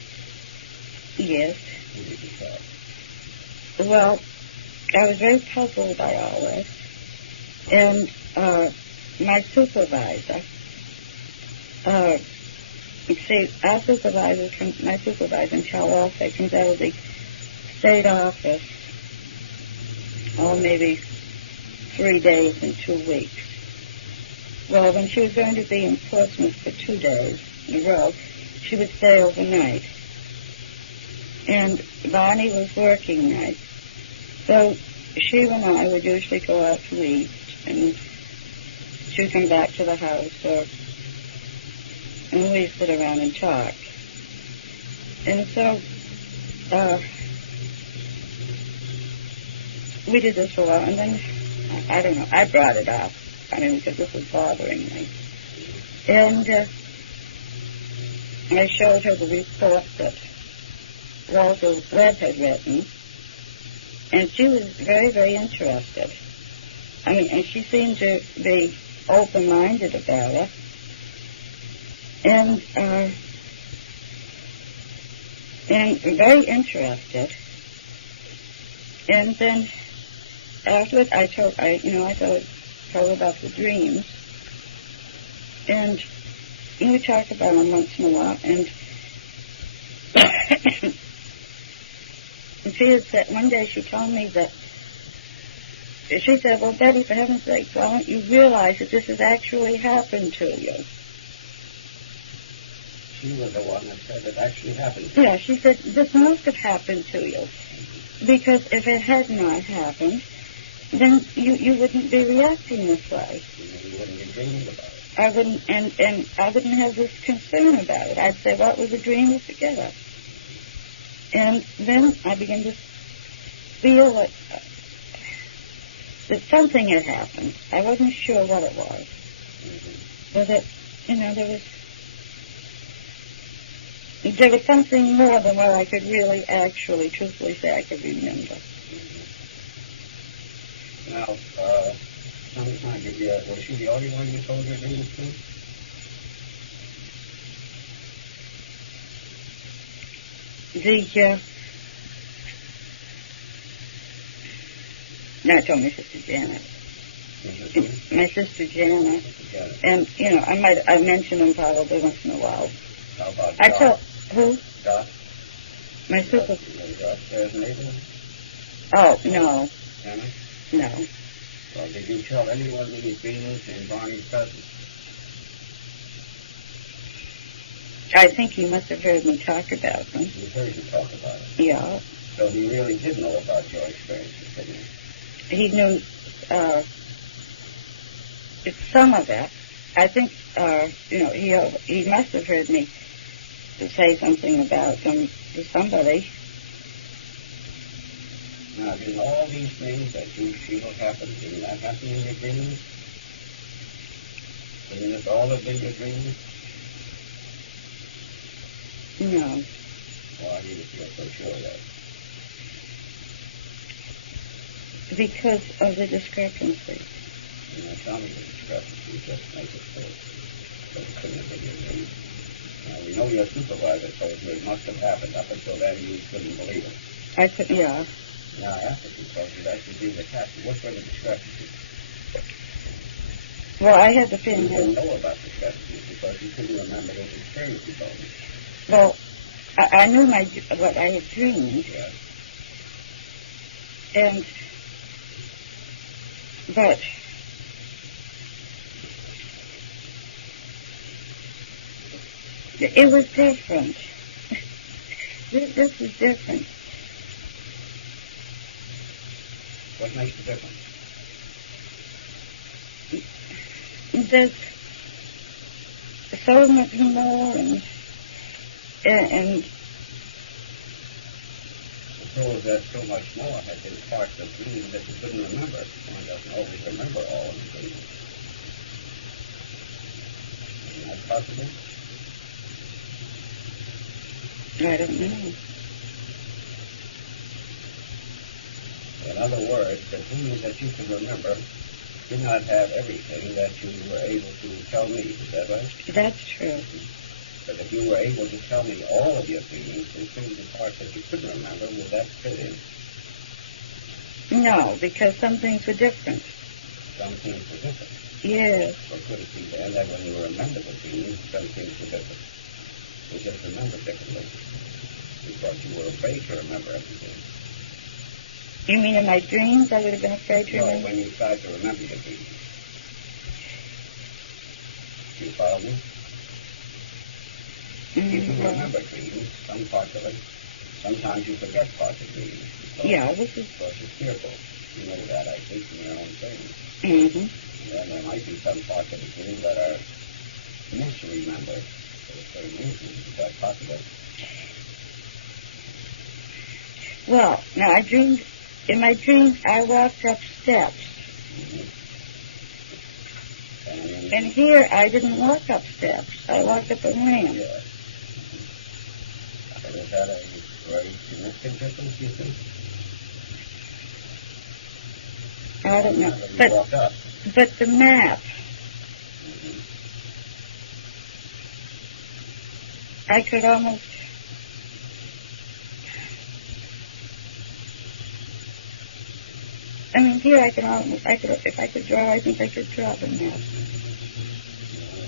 Yes. Who did you tell? Well, I was very puzzled by all this. And, my supervisor, see, my supervisor in Charlotte comes out of the state office, maybe 3 days and 2 weeks. Well, when she was going to be in Portsmouth for 2 days in a row, she would stay overnight. And Barney was working nights. So she and I would usually go out to eat, and she would come back to the house, and we'd sit around and talk. And so we did this for a while, and then, I don't know, I brought it up, because this was bothering me. And I showed her the report that Walter Webb had written, and she was very, very interested. And she seemed to be open-minded about it, and very interested. And then afterwards, I told her about the dreams, and we talked about them once in a while, and she had said, one day she told me that, she said, well, Betty, for heaven's sake, why don't you realize that this has actually happened to you? She was the one that said it actually happened to you. Yeah, she said, this must have happened to you. Because if it had not happened, then you wouldn't be reacting this way. You wouldn't be dreaming about it. I wouldn't, and I wouldn't have this concern about it. I'd say, well, it was a dream altogether. And then I began to feel that something had happened. I wasn't sure what it was. But that, there was something more than what I could really, actually, truthfully say I could remember. Now, sometime was she the only one you told your dreams to? No, I told my sister Janet. My sister Janet. And, I mention them probably once in a while. How about I told, who? Dot? My super... Upstairs neighbor? Oh, no. Anna? No. Well, did you tell anyone in your dreams in Barney's presence? I think he must have heard me talk about them. He heard you talk about it? Yeah. So he really did know about your experiences, didn't he? He knew some of it. I think, he must have heard me say something about them to somebody. Now, didn't all these things that you feel happen, didn't that happen in your dreams? Didn't it all have been your dreams? No. Why do you feel so sure of that? Because of the discrepancy. Tell me the discrepancy, just make it clear. So it couldn't have been your dreams. Now, we know your supervisor told you it must have happened. Up until then, you couldn't believe it. I could, yeah. Now, after she told you that, you dreamed it happened. What were the discrepancies? Well, I had the feeling You didn't know about discrepancies because you couldn't remember those experiences you told me. Well, I knew what I had dreamed. Yes. And But it was different. This is different. What makes the difference? There's so much more, and Suppose that so much more had been parts of dreams that you couldn't remember. One doesn't always remember all of the dreams. Isn't that possible? I don't know. In other words, the dreams that you can remember did not have everything that you were able to tell me. Is that right? That's true. But if you were able to tell me all of your dreams, including the parts that you couldn't remember, would that fit in? No, because some things were different. Some things were different. Yes. Or could it be then that when you remember the dreams, some things were different? You just remember differently. Because you were afraid to remember everything. You mean in my dreams I would have been afraid to No, remember? when you tried to remember your dreams. You follow me? If you remember dreams, some parts of it, sometimes you forget parts of dreams. Yeah, this is... Because you're fearful. You know that, I think, from your own thing. Mm-hmm. And then there might be some parts of the dream that are misremembered for a certain reason. Is that possible? Well, now in my dreams I walked up steps. And here I didn't walk up steps. I walked up a ramp. Yeah. And is that a very significant difference, you think? I don't know. You walked up. But the map, I could almost... I mean, here I could, if I could draw, I think I could draw the map.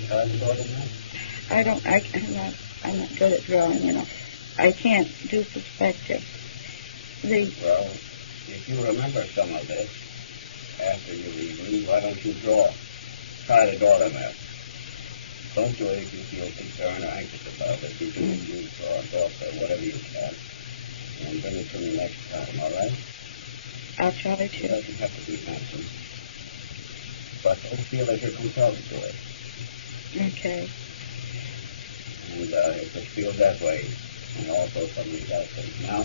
How do you draw the map? I'm not good at drawing, you know. I can't do perspective. Well, if you remember some of this, after you review, why don't you try to draw the map? Don't do it if you feel concerned or anxious about it. You do it, you draw it off or whatever you can, and bring it to me next time, all right? I'll try to. It doesn't have to be handsome. But don't feel as you're compelled to do it. Okay. And it just feels that way. And also some of these other things. Now,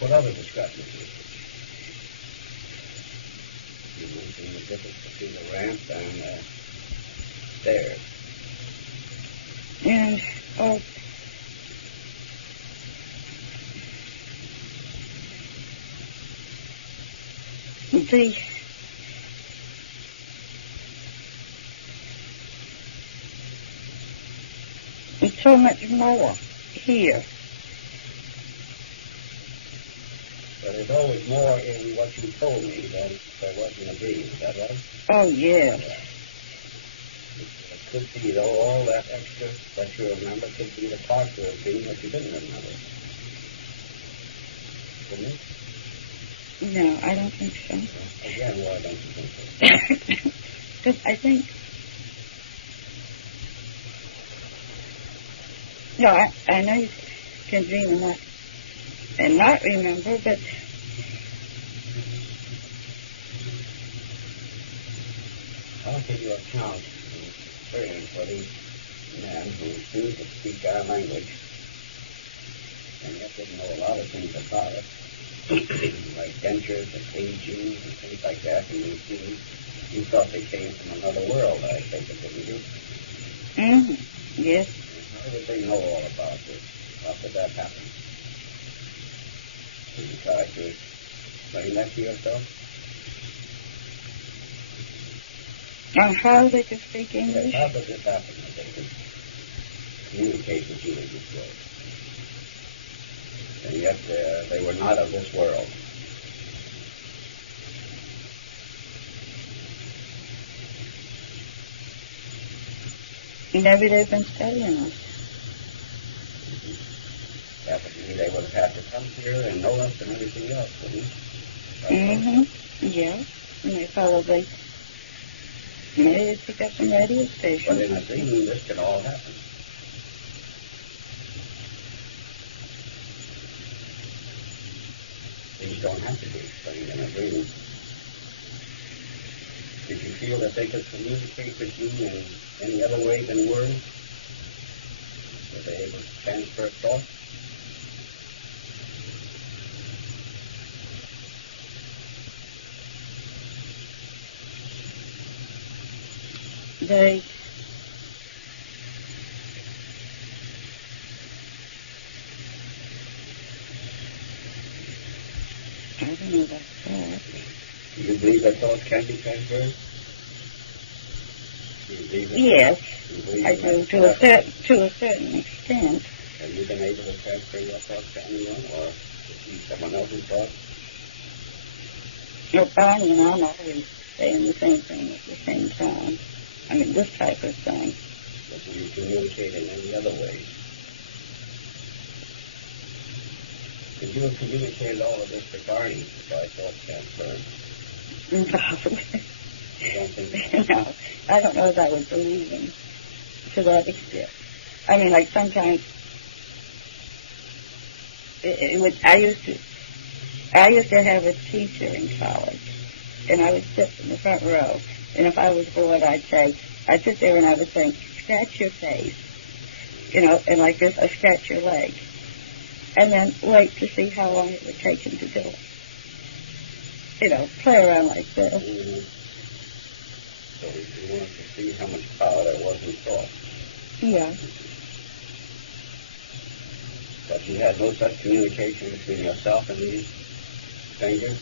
what other discrepancies? You mentioned the difference between the ramp and the stairs. And, it's so much more here. But there's always more in what you told me than there was in the dream. Is that right? Oh, yes. It could be, though, all that extra that you remember could be the parts of the dream that you didn't remember. Couldn't it? No, I don't think so. Again, why don't you think so? Because I think... No, I know you can dream and not remember, but... I'll give you a count of experience for these men who choose to speak our language and yet didn't know a lot of things about it, like dentures and aging and things like that, and you thought they came from another world, I think, didn't you? Mm-hmm. Yes. How did they know all about this? How did that happen? Did you try to explain that to yourself? And how they could speak English? Yes, how did this happen that they could communicate with you in this way? And yet they were not of this world. Maybe they've been studying us. Yeah, but you mean they would have had to come here and know us and everything else, wouldn't they? Mm-hmm. Yeah. And they probably maybe pick up some radio But stations. in a dream, this could all happen. Things don't have to be explained in a dream. Did you feel that they could communicate with you in any other way than words? Were they able to transfer thoughts? They I don't know about that. Do you believe that thoughts can be transferred? Do you believe that? Yes, Do you believe I that do to a certain extent. Have you been able to transfer your thoughts to anyone or to see someone else's thoughts? Your Barney and I'm always saying the same thing at the same time. I mean, this type of thing. But do you communicate in any other way? Could you have communicated all of this to Barney by thought transfer? Possibly. You don't think No, I don't know if I would believe him to that extent. I mean, like sometimes it would. I used to have a teacher in college, and I would sit in the front row, and if I was bored, I'd sit there and I would think, scratch your face, and like this, I scratch your leg, and then wait to see how long it would take him to do it. Play around like this. Mm-hmm. So you wanted to see how much power there was in thought. Yeah. But you had no such communication between yourself and these strangers?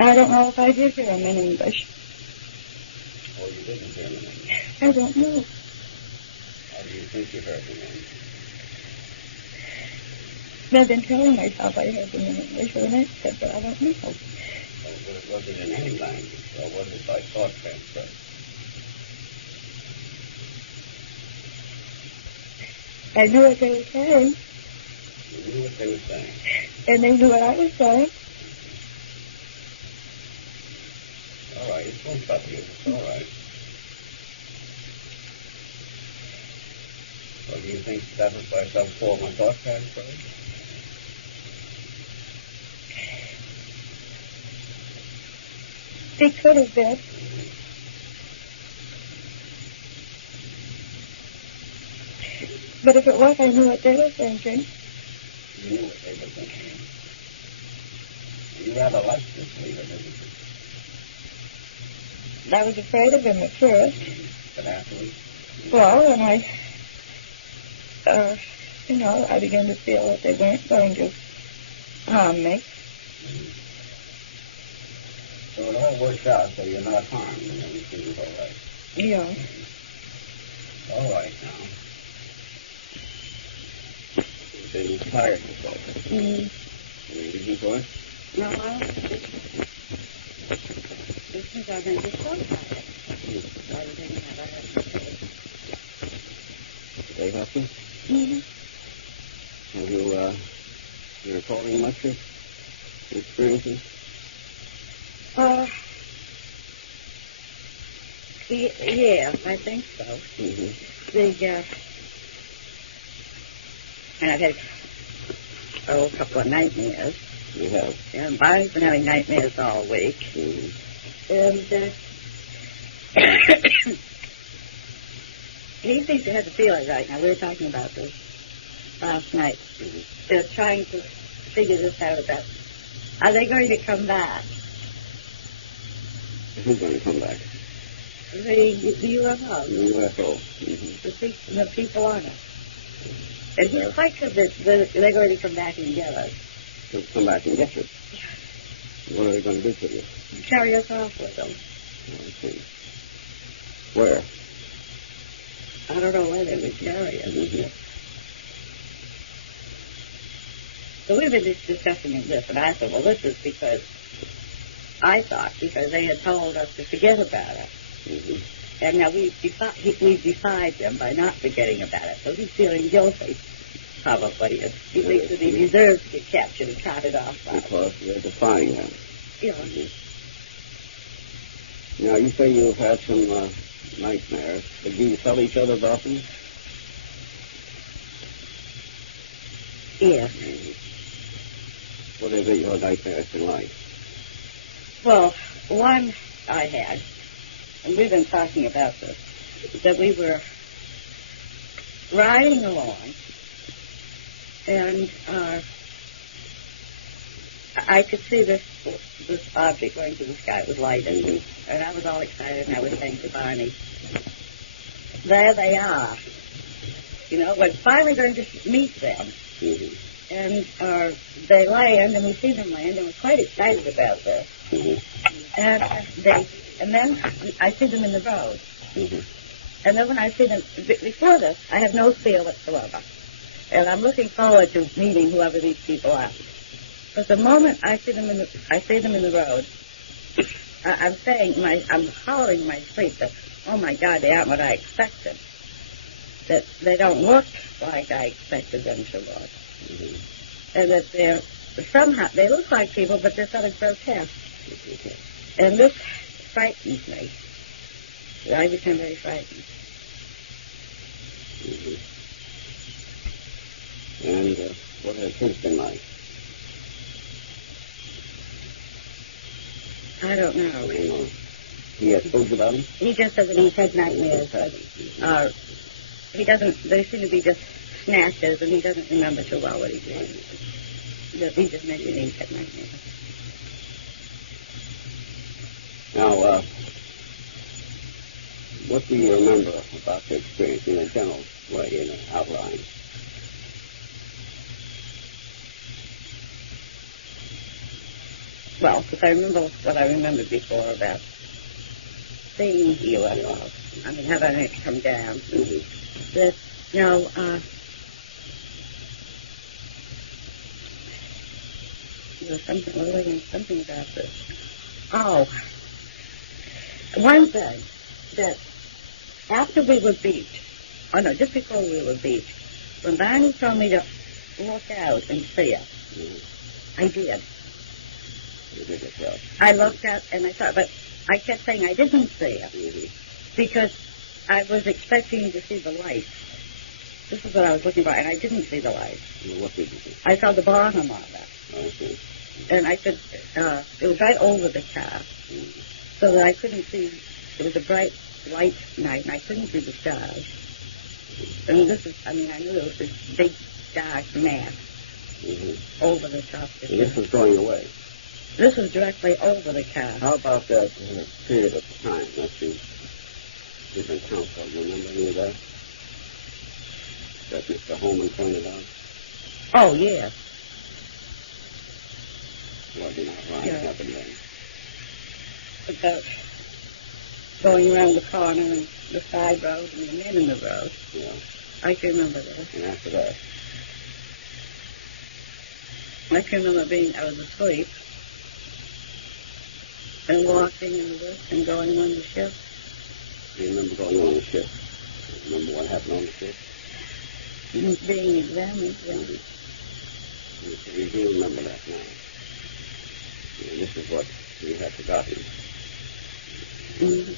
I don't know if I did hear him in English. Or you didn't hear them in English? I don't know. How do you think you heard them in English? I've been telling myself I heard them in English with an accent, but I don't know. Was it in any language, or was it by thought transfer? I knew what they were saying, You knew what they were saying. and they knew what I was saying. All right, it's one trouble you. It's all right. Well, do you think that was by some form of thought transfer? They could have been. But if it was, I knew what they were thinking. You knew what they were thinking. You rather liked this leader, didn't you? I was afraid of him at first. But afterwards? Well, when I began to feel that they weren't going to harm me. So it all worked out, so you're not harmed and everything is all right. Yeah. All right now. So you're tired yourself. Mm. Any reason for it? No, I don't think I've been just so tired. Everything that I had to say. They help you? Mm-hmm. Have you recalling much of your experiences? Yeah, I think so. Mm-hmm. And I've had a couple of nightmares. You have? And I've been having nightmares all week. Mm-hmm. And he seems to have the feeling right now. We were talking about this last night. Mm-hmm. They're trying to figure this out about, are they going to come back? Who's going to come back? The UFO. The UFO. Mm-hmm. The people on it. And he's quite sure that they're going to come back and get us. They'll come back and get you. What are they going to do to you? Carry us off with them. Oh, I see. Where? I don't know where they would carry us. Mm-hmm. So we've been discussing this, and I said, well, this is because they had told us to forget about it. Mm-hmm. And now we've defied them by not forgetting about it. So he's feeling guilty, probably. And he thinks that he deserves to get captured and carted off. Because you're defying them. Yeah. Mm-hmm. Now, you say you've had some nightmares. Do you tell each other about them? Yeah. Mm-hmm. What is it your nightmares been like? Well, one I had, and we've been talking about this, that we were riding along, and I could see this object going through the sky. It was lighted, and I was all excited, and I was saying to Barney, there they are. You know, we're finally going to meet them. Mm-hmm. And they land, and we see them land, and we're quite excited about this. Mm-hmm. And then I see them in the road. Mm-hmm. And then when I see them, before this, I have no fear whatsoever. And I'm looking forward to meeting whoever these people are. But the moment I see them in the road, I'm hollering in my sleep that, oh my God, they aren't what I expected. That they don't look like I expected them to look. Mm-hmm. And that they look like people, but they're sort of grotesque. Okay. And this frightens me. I become very frightened. Mm-hmm. And what has his been like? I don't know. He has told you about him? He just says that he's had nightmares. He doesn't, they seem to be just snatches, and he doesn't remember too well what he did. He just mentioned he's had nightmares. Now, what do you remember about the experience in a general way, in an outline? Well, because I remember what I remembered before about seeing UFOs. I mean, having it come down. Mm-hmm. That, you know, there's something about this. Oh, one thing, that after we were beat, just before we were beat, when Barney told me to look out and see it, I did. You did it, well. I looked out and I thought, but I kept saying I didn't see it because I was expecting to see the light. This is what I was looking for, and I didn't see the light. Well, what did you see? I saw the bottom of it. I see. And I could, it was right over the car, so that I couldn't see. It was a bright, light night, and I couldn't see the stars. And I knew there was this big, dark mass over the top of the car. This was going away. This was directly over the car. How about that period of time that you didn't count for? You remember any of that? That Mr. Holman pointed out? Oh, yes. What did not happen then? About going around the corner and the side road and the men in the road. Yeah. I can remember that. And after that? I can remember I was asleep and walking in the woods and going on the ship. You remember going on the ship? Remember what happened on the ship? Being examined. You do remember that now. This is what we had forgotten. Mm-hmm.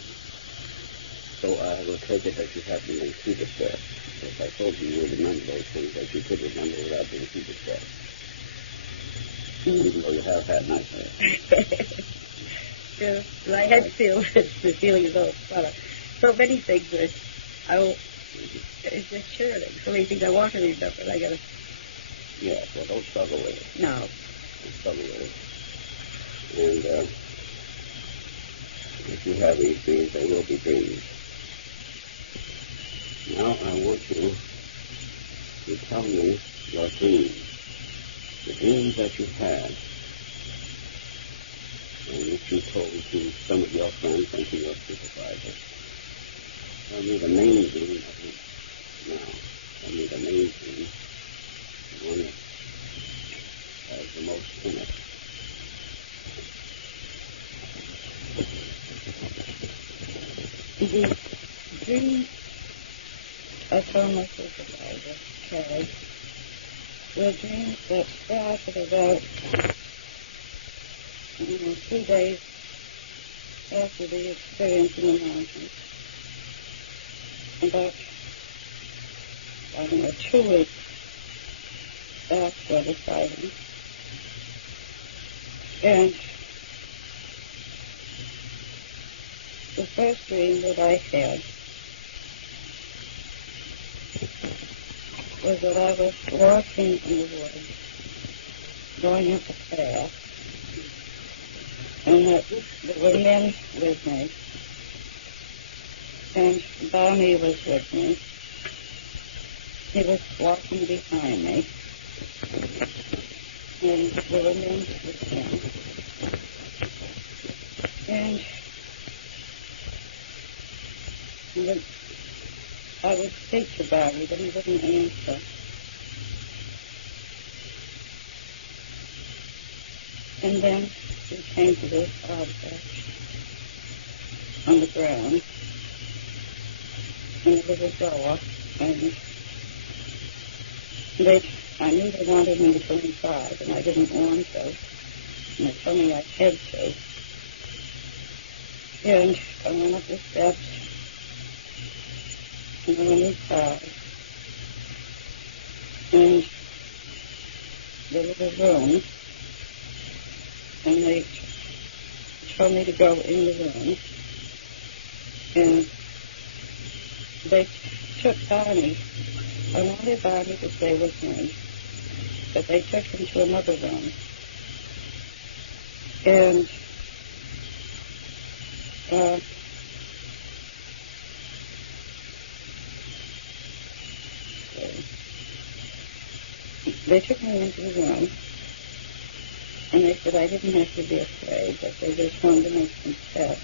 So I will take it that you have been in sea distress. As I told you, you would remember those things that you could remember without being sea distress. Even though you have had nightmares. Yeah, well, I had the feeling of those so many things that it's just churning. So many things I want to remember, and I gotta. Yeah, well, don't struggle with it. No. Don't struggle with it. And if you have these dreams, they will be dreams. Now I want you to tell me your dreams. The dreams that you had, and which you told to some of your friends and to your supervisors. Tell me the main dream of it now. Tell me the main dream. The one that has the most in it. The dreams I told my supervisor, Carrie, were dreams that started about 2 days after the experience in the mountains. About, 2 weeks after the sighting. And the first dream that I had was that I was walking in the woods, going up a path, and that there were men with me, and Barney was with me. He was walking behind me, and there were men with him. And I would speak to Barney, but he wouldn't answer. And then we came to this object on the ground, and there was a door, and I knew they wanted me to go inside, and I didn't want to, and they told me I had to. And I went up the steps, and I went inside, and there was a room, and they told me to go in the room, and they took Barney. I wanted Barney to stay with me, but they took him to another room, and they took me into the room, and they said I didn't have to be afraid, but they just wanted to make some tests.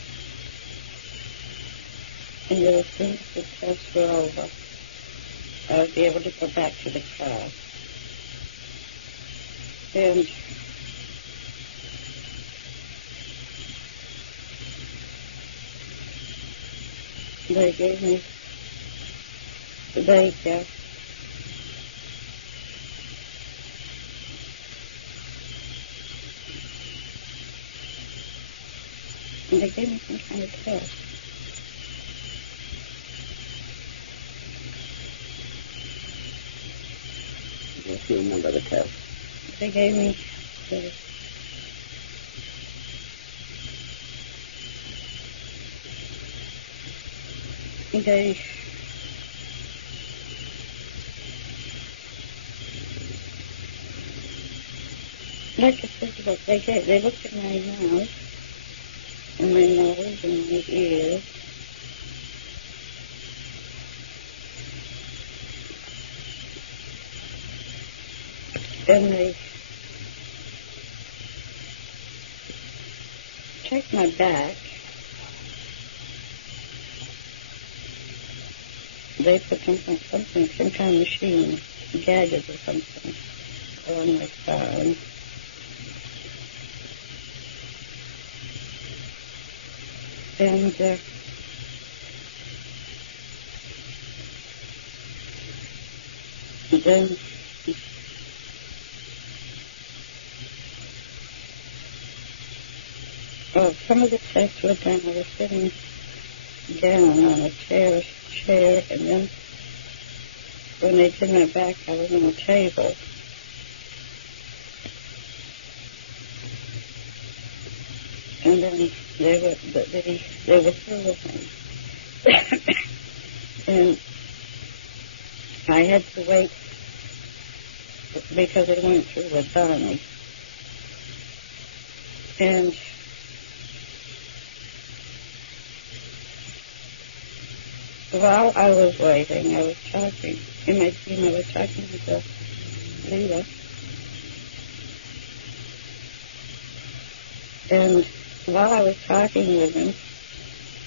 And as soon as the tests were over, I would be able to go back to the car. And they gave me the daycare. And they gave me some kind of test. If you remember the test. They gave me they like a physical, they looked at my mouth and my nose and my ears. And they checked my back. They put some kind of machine, gadget or something, on my spine. And then some of the tests were done. I was sitting down on a chair, and then when they did my back, I was on a table. And then they were through with me. And I had to wait because they went through with Barney. And while I was waiting, I was talking. In my dream, I was talking to Leela. And while I was talking with him,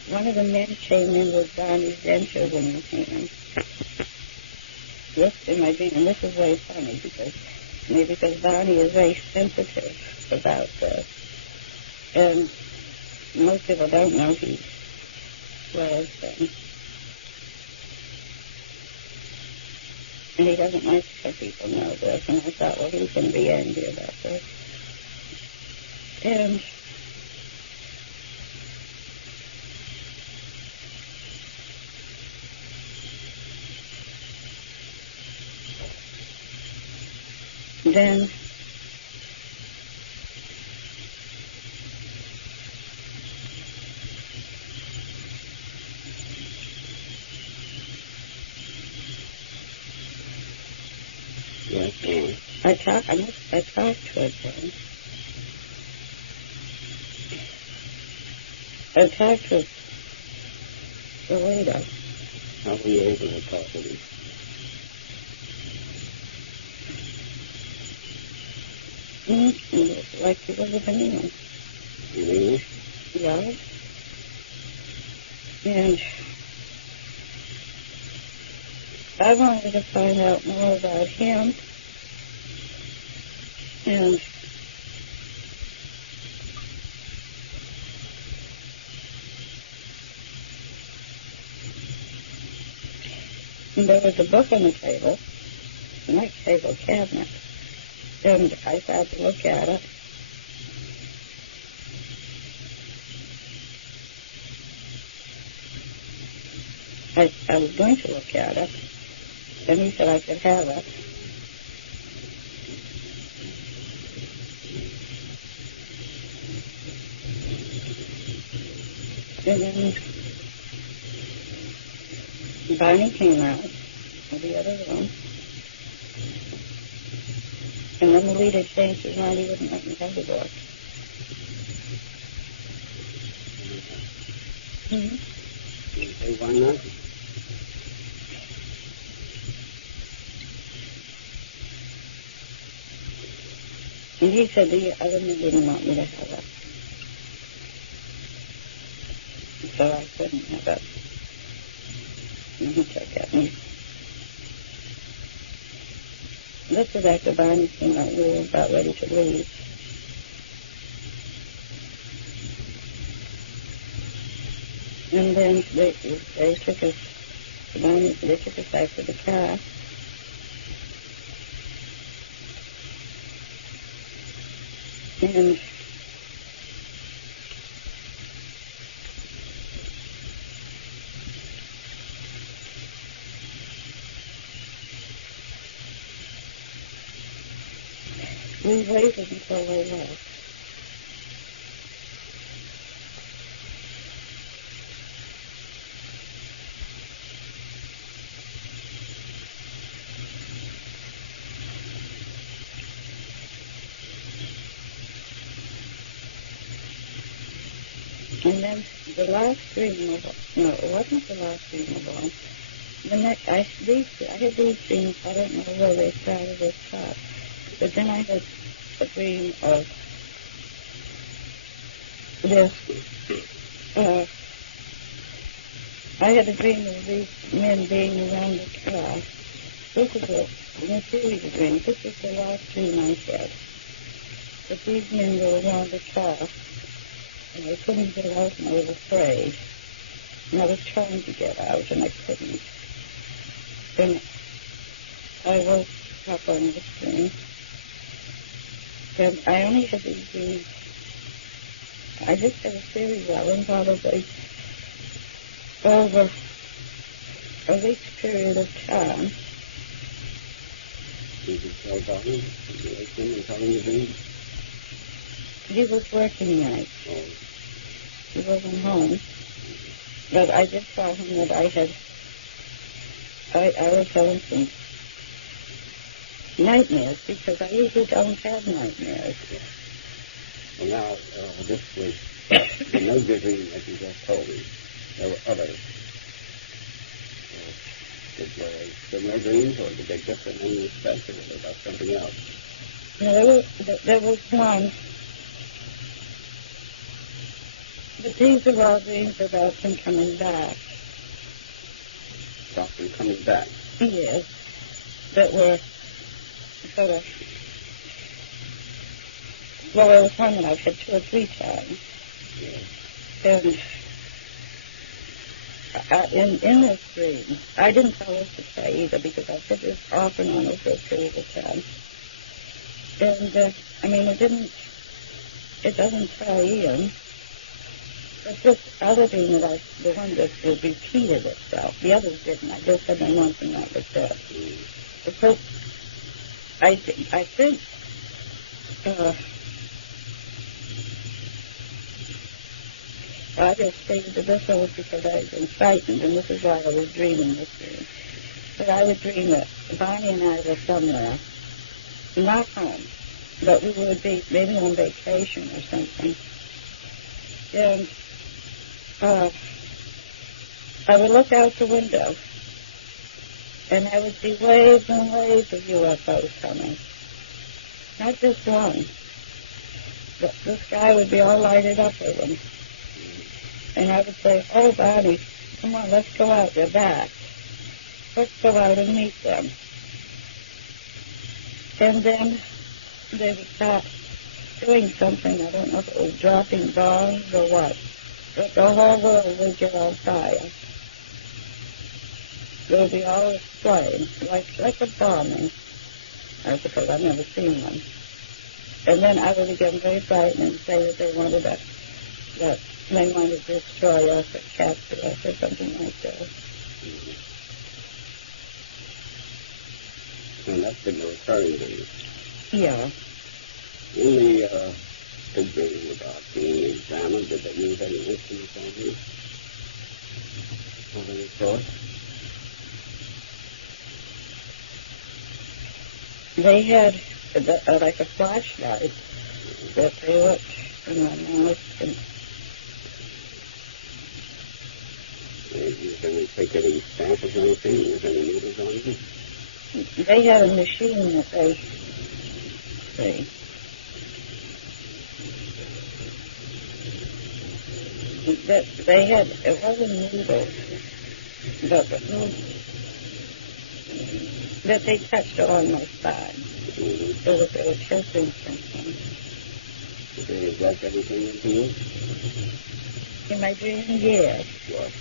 one of the men came in with Barney's dentures in his hand. This in my dream, and this is very funny because me because Barney is very sensitive about this. And most people don't know he wears them. And he doesn't like to let people know this. And I thought, well, he's going to be angry about this. And then I talked to it then. I talked with the waiter. How were you able to talk with him? Like he was a banana. In English? Yeah. And I wanted to find out more about him. And there was a book on the table, a nice table cabinet, and I had to look at it. I was going to look at it, and he said I could have it. And then Barney came out of the other room. And then the leader changed his mind. He wouldn't let me have the book. Mm-hmm. Hey, why not? And he said the other men didn't want me to have it. So I couldn't have it. And he took it. And this was after Barney came out. We were about ready to leave. And then they took us, they took us back to the car. And we waited until they left. And then the last dream no, it wasn't the last dream of all. The next, I had these dreams, I don't know where they started or stopped. But then I had a dream of this. I had a dream of these men being around the car. This is a series of dreams. This is the last dream I had. But these men were around the car, and I couldn't get out, and I was afraid. And I was trying to get out, and I couldn't. And I woke up on the screen. And I only had these dreams. I just had a series of them, probably over a week's period of time. Did you tell Barney? Did you wake him and tell him your dreams? He was working nights. Oh. He wasn't home. But I did tell him that I was having some nightmares, because I usually don't have nightmares. Well, now, this was the major dream that you just told me. There were others. Did they similar dreams, or did they differ in any respect, or were they about something else? No, there was one. But these are all dreams about him coming back. About them coming back? Yes. That were sort of Well, there was one that I've had 2 or 3 times. And in this dream, I didn't tell us to pray either because I said this off and on over a period of time. And, it doesn't tell Ian. But this other dream the one that repeated itself, the others didn't. I just said my once and that was it. Because I think, I just stated that this was because I had been frightened, and this is why I was dreaming this dream. But I would dream that Barney and I were somewhere, not home, but we would be maybe on vacation or something. And I would look out the window, and I would see waves and waves of UFOs coming. Not just one. The sky would be all lighted up with them. And I would say, oh, Barney, come on, let's go out. They're back. Let's go out and meet them. And then they would start doing something. I don't know if it was dropping bombs or what. But the whole world would get on fire. They would be all aflame, like a bombing. I suppose I've never seen one. And then I would get very frightened and say that they wanted that they wanted to destroy us or capture us or something like that. And that's been recurring to you. Yeah. In the big dream about being examined, did they use any instruments on you? Of any sort? They had like a flashlight that they looked in my mouth. And Did they take any samples or anything? Was any needles on you? they had a machine that they had, it wasn't needles, but that they touched on my spine. They were testing something. Did they inject anything into you? In my dream, yes. What?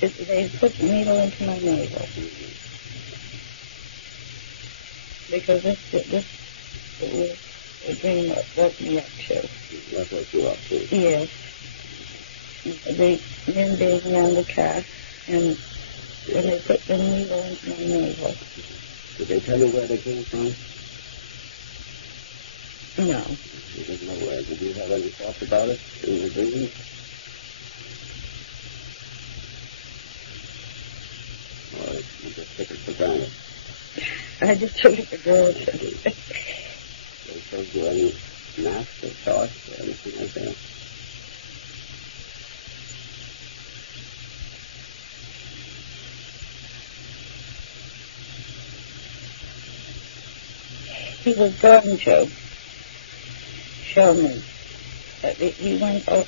They put the needle into my navel. Because this was a dream that woke me up too. That's what you up to? Yes. The men being around the car, and they put the needle into my navel. Did they tell you where they came from? No. You didn't know where. Did you have any thoughts about it in the dream? Or you just took it for granted? I just took it for granted. They showed you any maps or charts or anything like that? He was going to show me. He went over.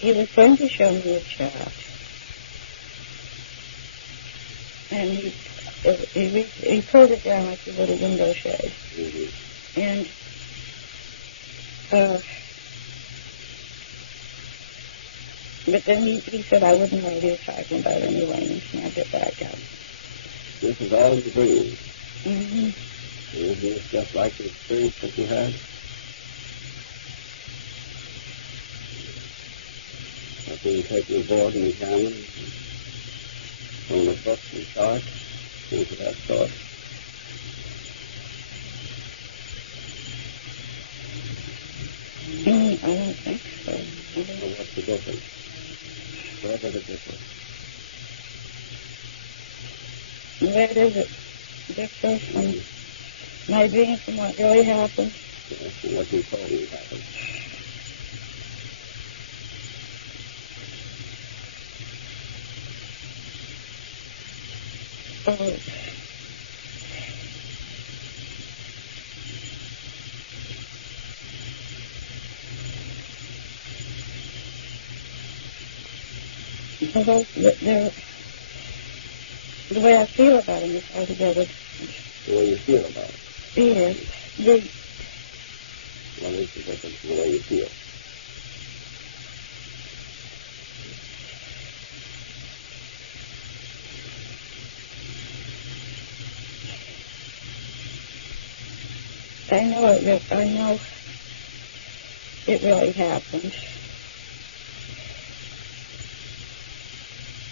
He was going to show me a chart. And he pulled it down like a little window shade. Mm-hmm. And but then he said I wouldn't know what he was talking about anyway, and he snapped it back up. This is all in the dream. Mm-hmm. Isn't this just like the experience that you had? Of being taken aboard and examined, from the books and charts, things of that sort. I don't think so. Well, what's the difference? Where's the difference? Where does it differ from my dream from what really happened? Yes, and what you told me happened. Oh. There The way I feel about them is altogether. The way you feel about it. Yes. What is the difference in the way you feel? I know it really happened.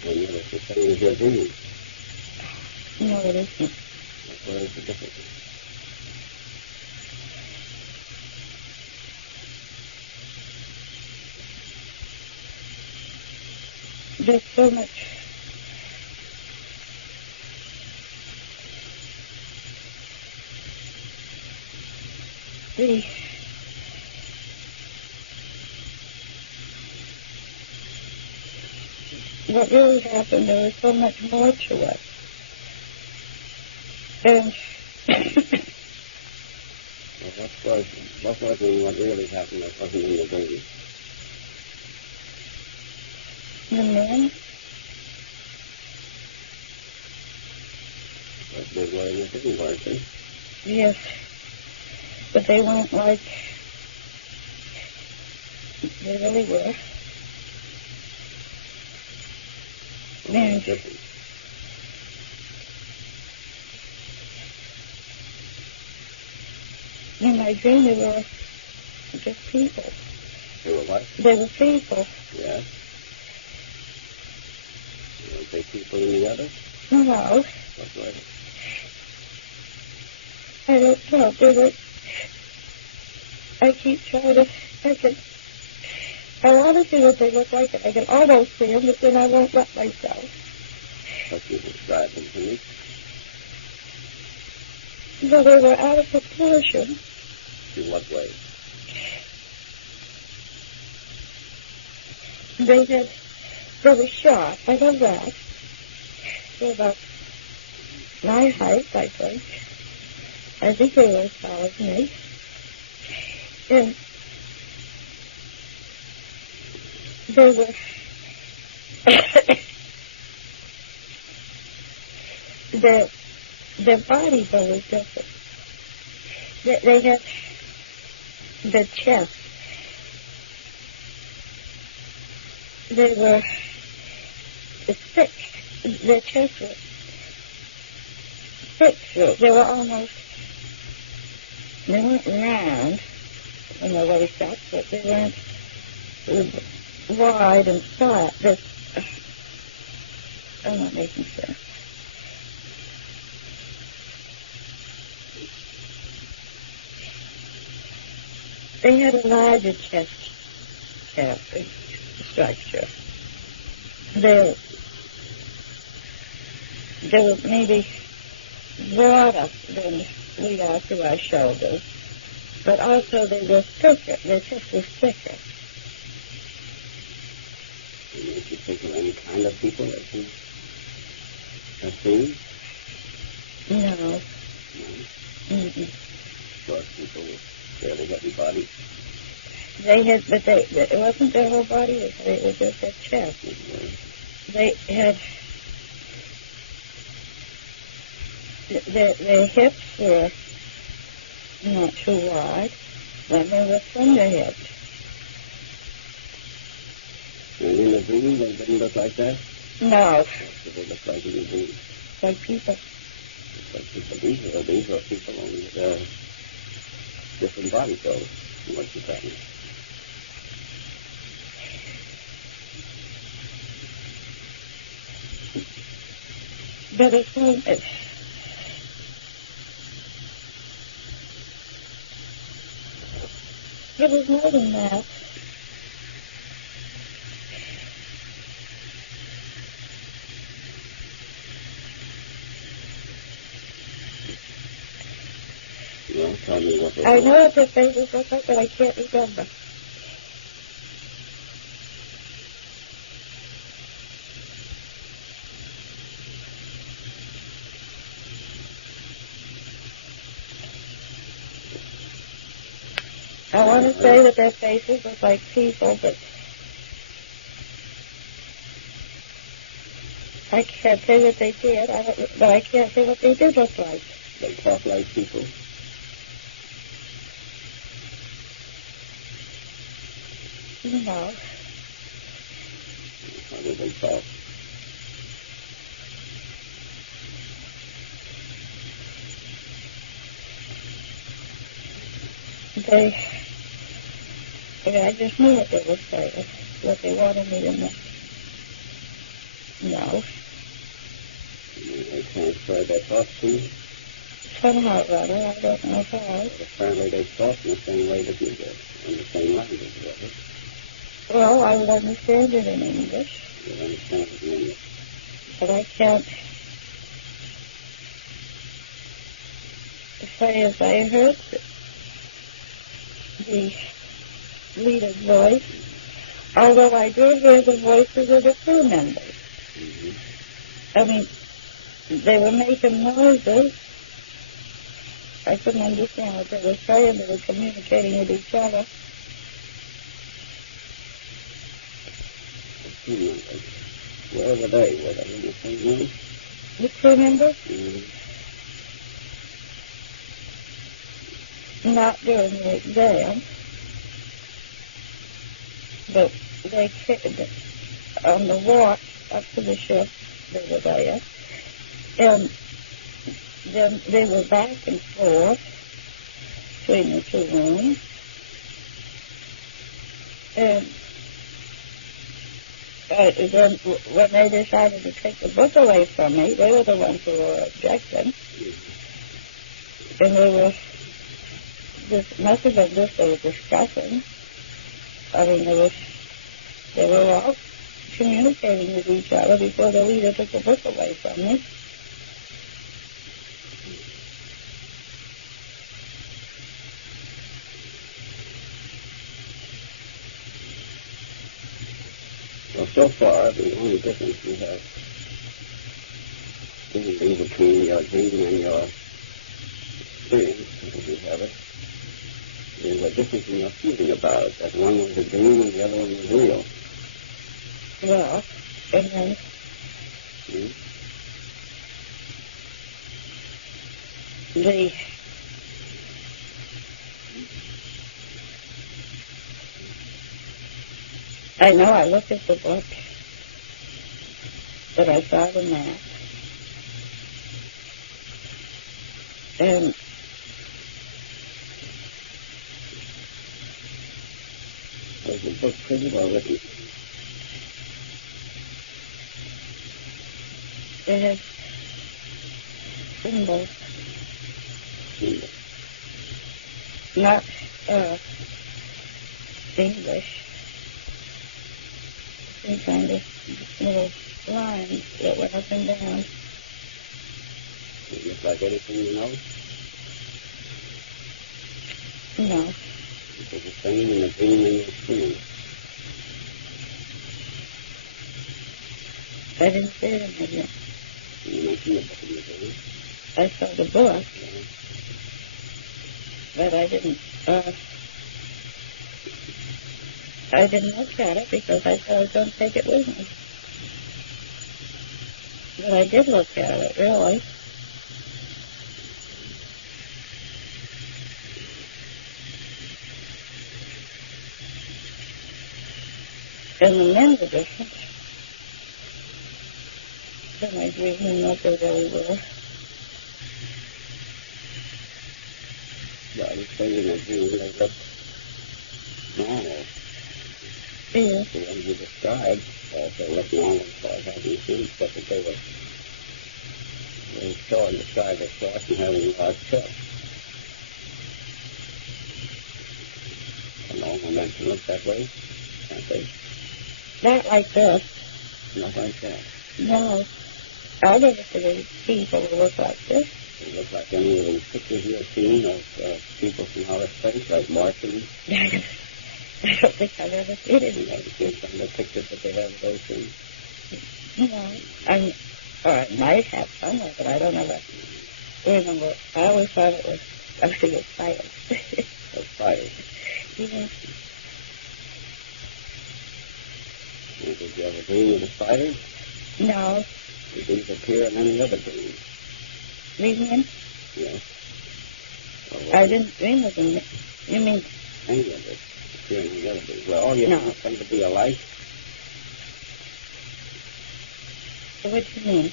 And yet it's the same as your dream. No, it isn't. Where is the difference? There's so much. What really happened, there was so much more to it. And Well, what was in what really happened that wasn't in the dream? the men, But they were in the dream, weren't they? yes, but they weren't like they really were. And Different. in my dream, they were just people. They were what? They were people. Yes. Weren't they people in the other? No, What were they? I don't know. They were. I keep trying to. I want to see what they look like, and I can almost see them, but then I won't let myself. What you describe them to me? So they were out of proportion. In what way? They were short. I know that. They're about my height, I think. I think they were as tall as me. And they were their bodies were different. They had the chest. They were thick. Their chest was thick. They were almost, they weren't round in the waist up, but they weren't wide and flat. I'm not making sense. They had a larger chest structure. They were maybe broader than we are to our shoulders, but also they were thicker. Their chest was thicker. It makes you think of any kind of people that you have seen? No. No. Mm-mm. Short people with fairly heavy bodies. They had, but it wasn't their whole body, it was just their chest. They had, their hips were not too wide, and they were slender hips. And in the dream, they didn't look like that? No, What did they look like in the dream? like people. Like people. These were people on different body clothes. What's the pattern? But it was more than that. Well, tell me what they I were. know what their faces look like, but I can't remember. I want to say that their faces look like people, but I can't say what they did, but I can't say what they did look like. They talk like people. No. How do they talk? I just knew what they were saying, what they wanted me to know. No. They transfer their thoughts to you? Somehow or other, I don't know how. Apparently they talk in the same way that you did, in the same language, really. Well, I would understand it in English. You understand it in English. But I can't say as I heard the leader's voice, although I do hear the voices of the crew members. Mm-hmm. I mean, they were making noises. I couldn't understand what they were saying. They were communicating with each other. The crew members. Where were they? Were they in the same room? The crew members? Mm-hmm. Not during the exam. But they came on the walk up to the ship. They were there. And then they were back and forth between the two rooms. And then when they decided to take the book away from me, they were the ones who were objecting. And must have been this they were discussing. I mean, they were all communicating with each other before the leader took the book away from me. Well, so far, the only difference we have in between your dream and your experience, as we have it, is a difference in your feeling about it. That one was a dream and the other one was real. Well, and then I know I looked at the book, but I saw the map. And was the book printed or written? it has symbols. Not English. Some kind of little lines that went up and down. It looks like anything you know? No. It was the same in the dream and the experience. I didn't see it in there. You mentioned the book in the dream. I saw the book, but I didn't look at it because I said I was going to take it with me. But I did look at it, really. And the men were different. Then I dreamed and what they really were. Well, you say in a dream they look normal. Yeah. The ones you described also look normal as far as I can see, except that they were short and described as short and having a large chest. And normal men can look that way, can't they? Not like this. Not like that. No. I never seen people who look like this. They look like any of those pictures you've seen of people from outer space, like Martians. I don't think I've ever seen it. You haven't seen some of the pictures that they have of those things. No. Or I might have somewhere, but I don't ever remember. I always thought it was something with spiders. Those spiders. Yeah. Did you ever dream of the spiders? No. Did these appear in any other dream? These men? Yes. I didn't dream of them. You mean? Any of it appear in any other dream? Well, all your dreams tend to be alike. What do you mean?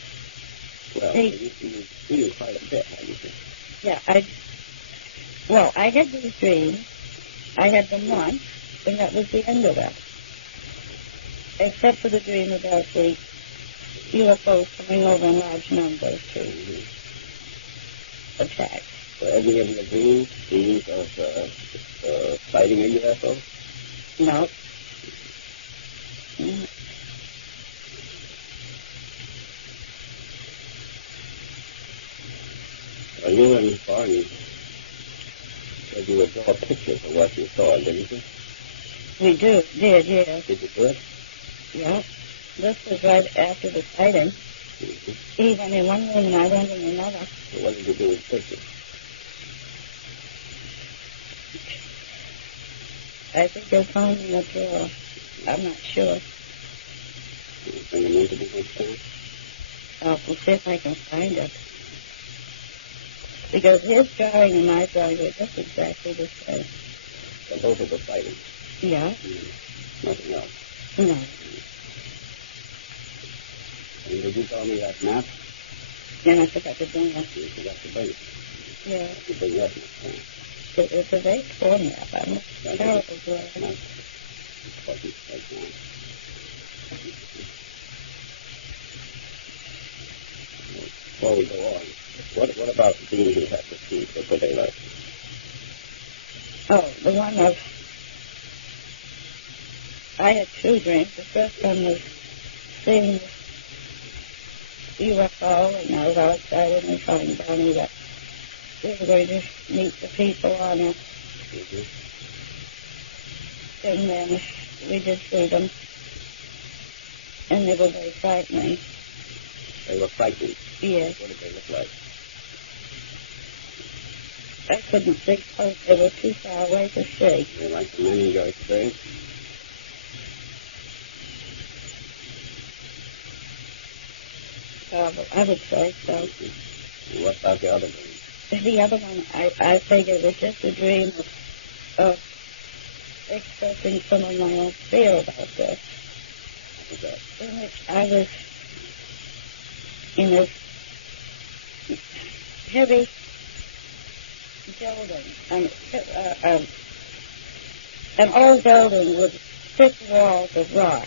Well, you dream quite a bit, haven't you? Yeah, I had these dreams. I had them once, and that was the end of it. Except for the dream about the UFOs coming over in large numbers to attack. Were any of your dreams of sighting a UFO? No. Mm. Well, you and Barney said you would draw pictures of what you saw, didn't you? We did, yes. Did you do it? Yeah. This was right after the sighting. Mm-hmm. He went in one room and I went in another. So what did you do with pictures? I think they're found in the drawer. I'm not sure. Did you bring them into the house? We'll see if I can find it. Because his drawing and my drawing were just exactly the same. So those are the sightings? Yeah. Nothing else? No. And did you tell me that map? And I forgot to bring it. You forgot to bring it. Yeah. You bring that map, huh? It's a very poor map. I'm a terrible drawer. Not important right now. Before we go on, what about the dreams you had to see? What were they like? Oh, the one of... I had two dreams. The first one was seeing UFO, and I was outside and we found Barney that we were going to meet the people on it. Mm-hmm. And then we did see them, and they were very frightening. They were frightening? Yes. What did they look like? I couldn't see close. They were too far away to see. They like the men in your experience? I would say so. And what about the other dream? The other one, I figured was just a dream of expressing some of my own fear about this. What was that? In which I was in this heavy building, an old building with thick walls of rock,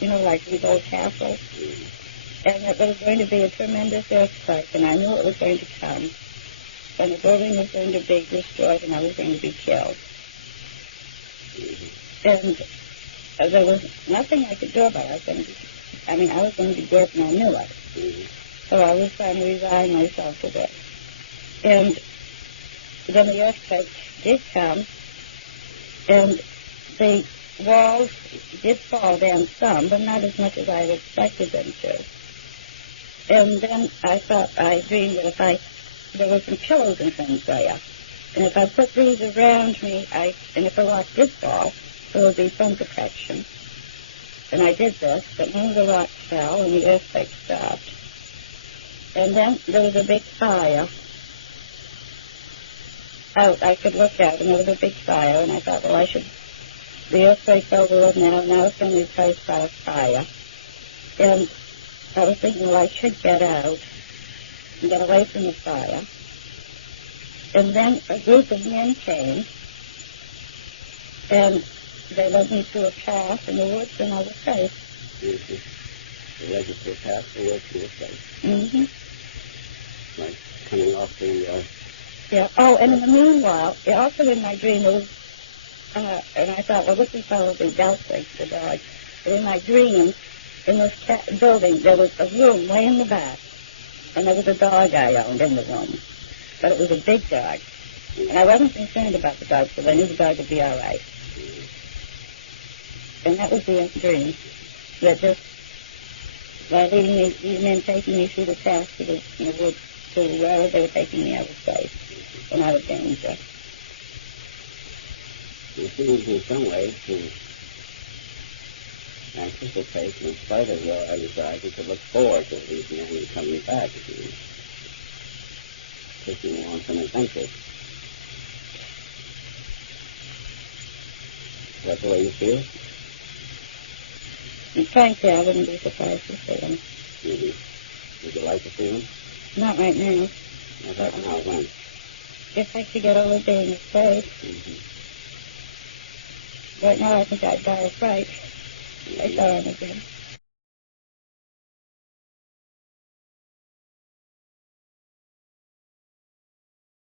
like these old castles. And it was going to be a tremendous earthquake, and I knew it was going to come. And the building was going to be destroyed, and I was going to be killed. And there was nothing I could do about it. I was going to be dead, and I knew it. So I was trying to resign myself to this. And then the earthquake did come, and the walls did fall down some, but not as much as I had expected them to. And then I dreamed that there were some pillows and things there. And if I put these around me, and if the rock did fall, there would be some protection. And I did this, but none of the rocks fell, and the earthquake stopped. And then there was a big fire. I could look out, and there was a big fire, and I thought, the earthquake's over with now it's going to be replaced by a fire. And I was thinking, I should get out and get away from the fire. And then a group of men came, and they led me through a path in the woods, and I was safe. They led you through a path in the woods, and you were safe. Mm-hmm. Like coming off the... Yeah. Oh, and in the meanwhile, also in my dream, there was, and I thought, this is probably Delphix, the dog. But in my dream, in this building, there was a room way in the back, and there was a dog I owned in the room. But it was a big dog. And I wasn't concerned about the dog, because I knew the dog would be all right. And that was the dream. That just, by leading me, these men taking me through the path to the woods, to wherever they were taking me, I was safe and out of danger. It seems in some ways anticipate and in spite of your anxiety to look forward to these men coming back and taking you on some adventures. Is that the way you feel? Frankly, I wouldn't be surprised to see them. Mm-hmm. Would you like to see them? Not right now. Not right now, when? If I could get over being afraid. Mm-hmm. Right now, I think I'd die of fright. I saw him again.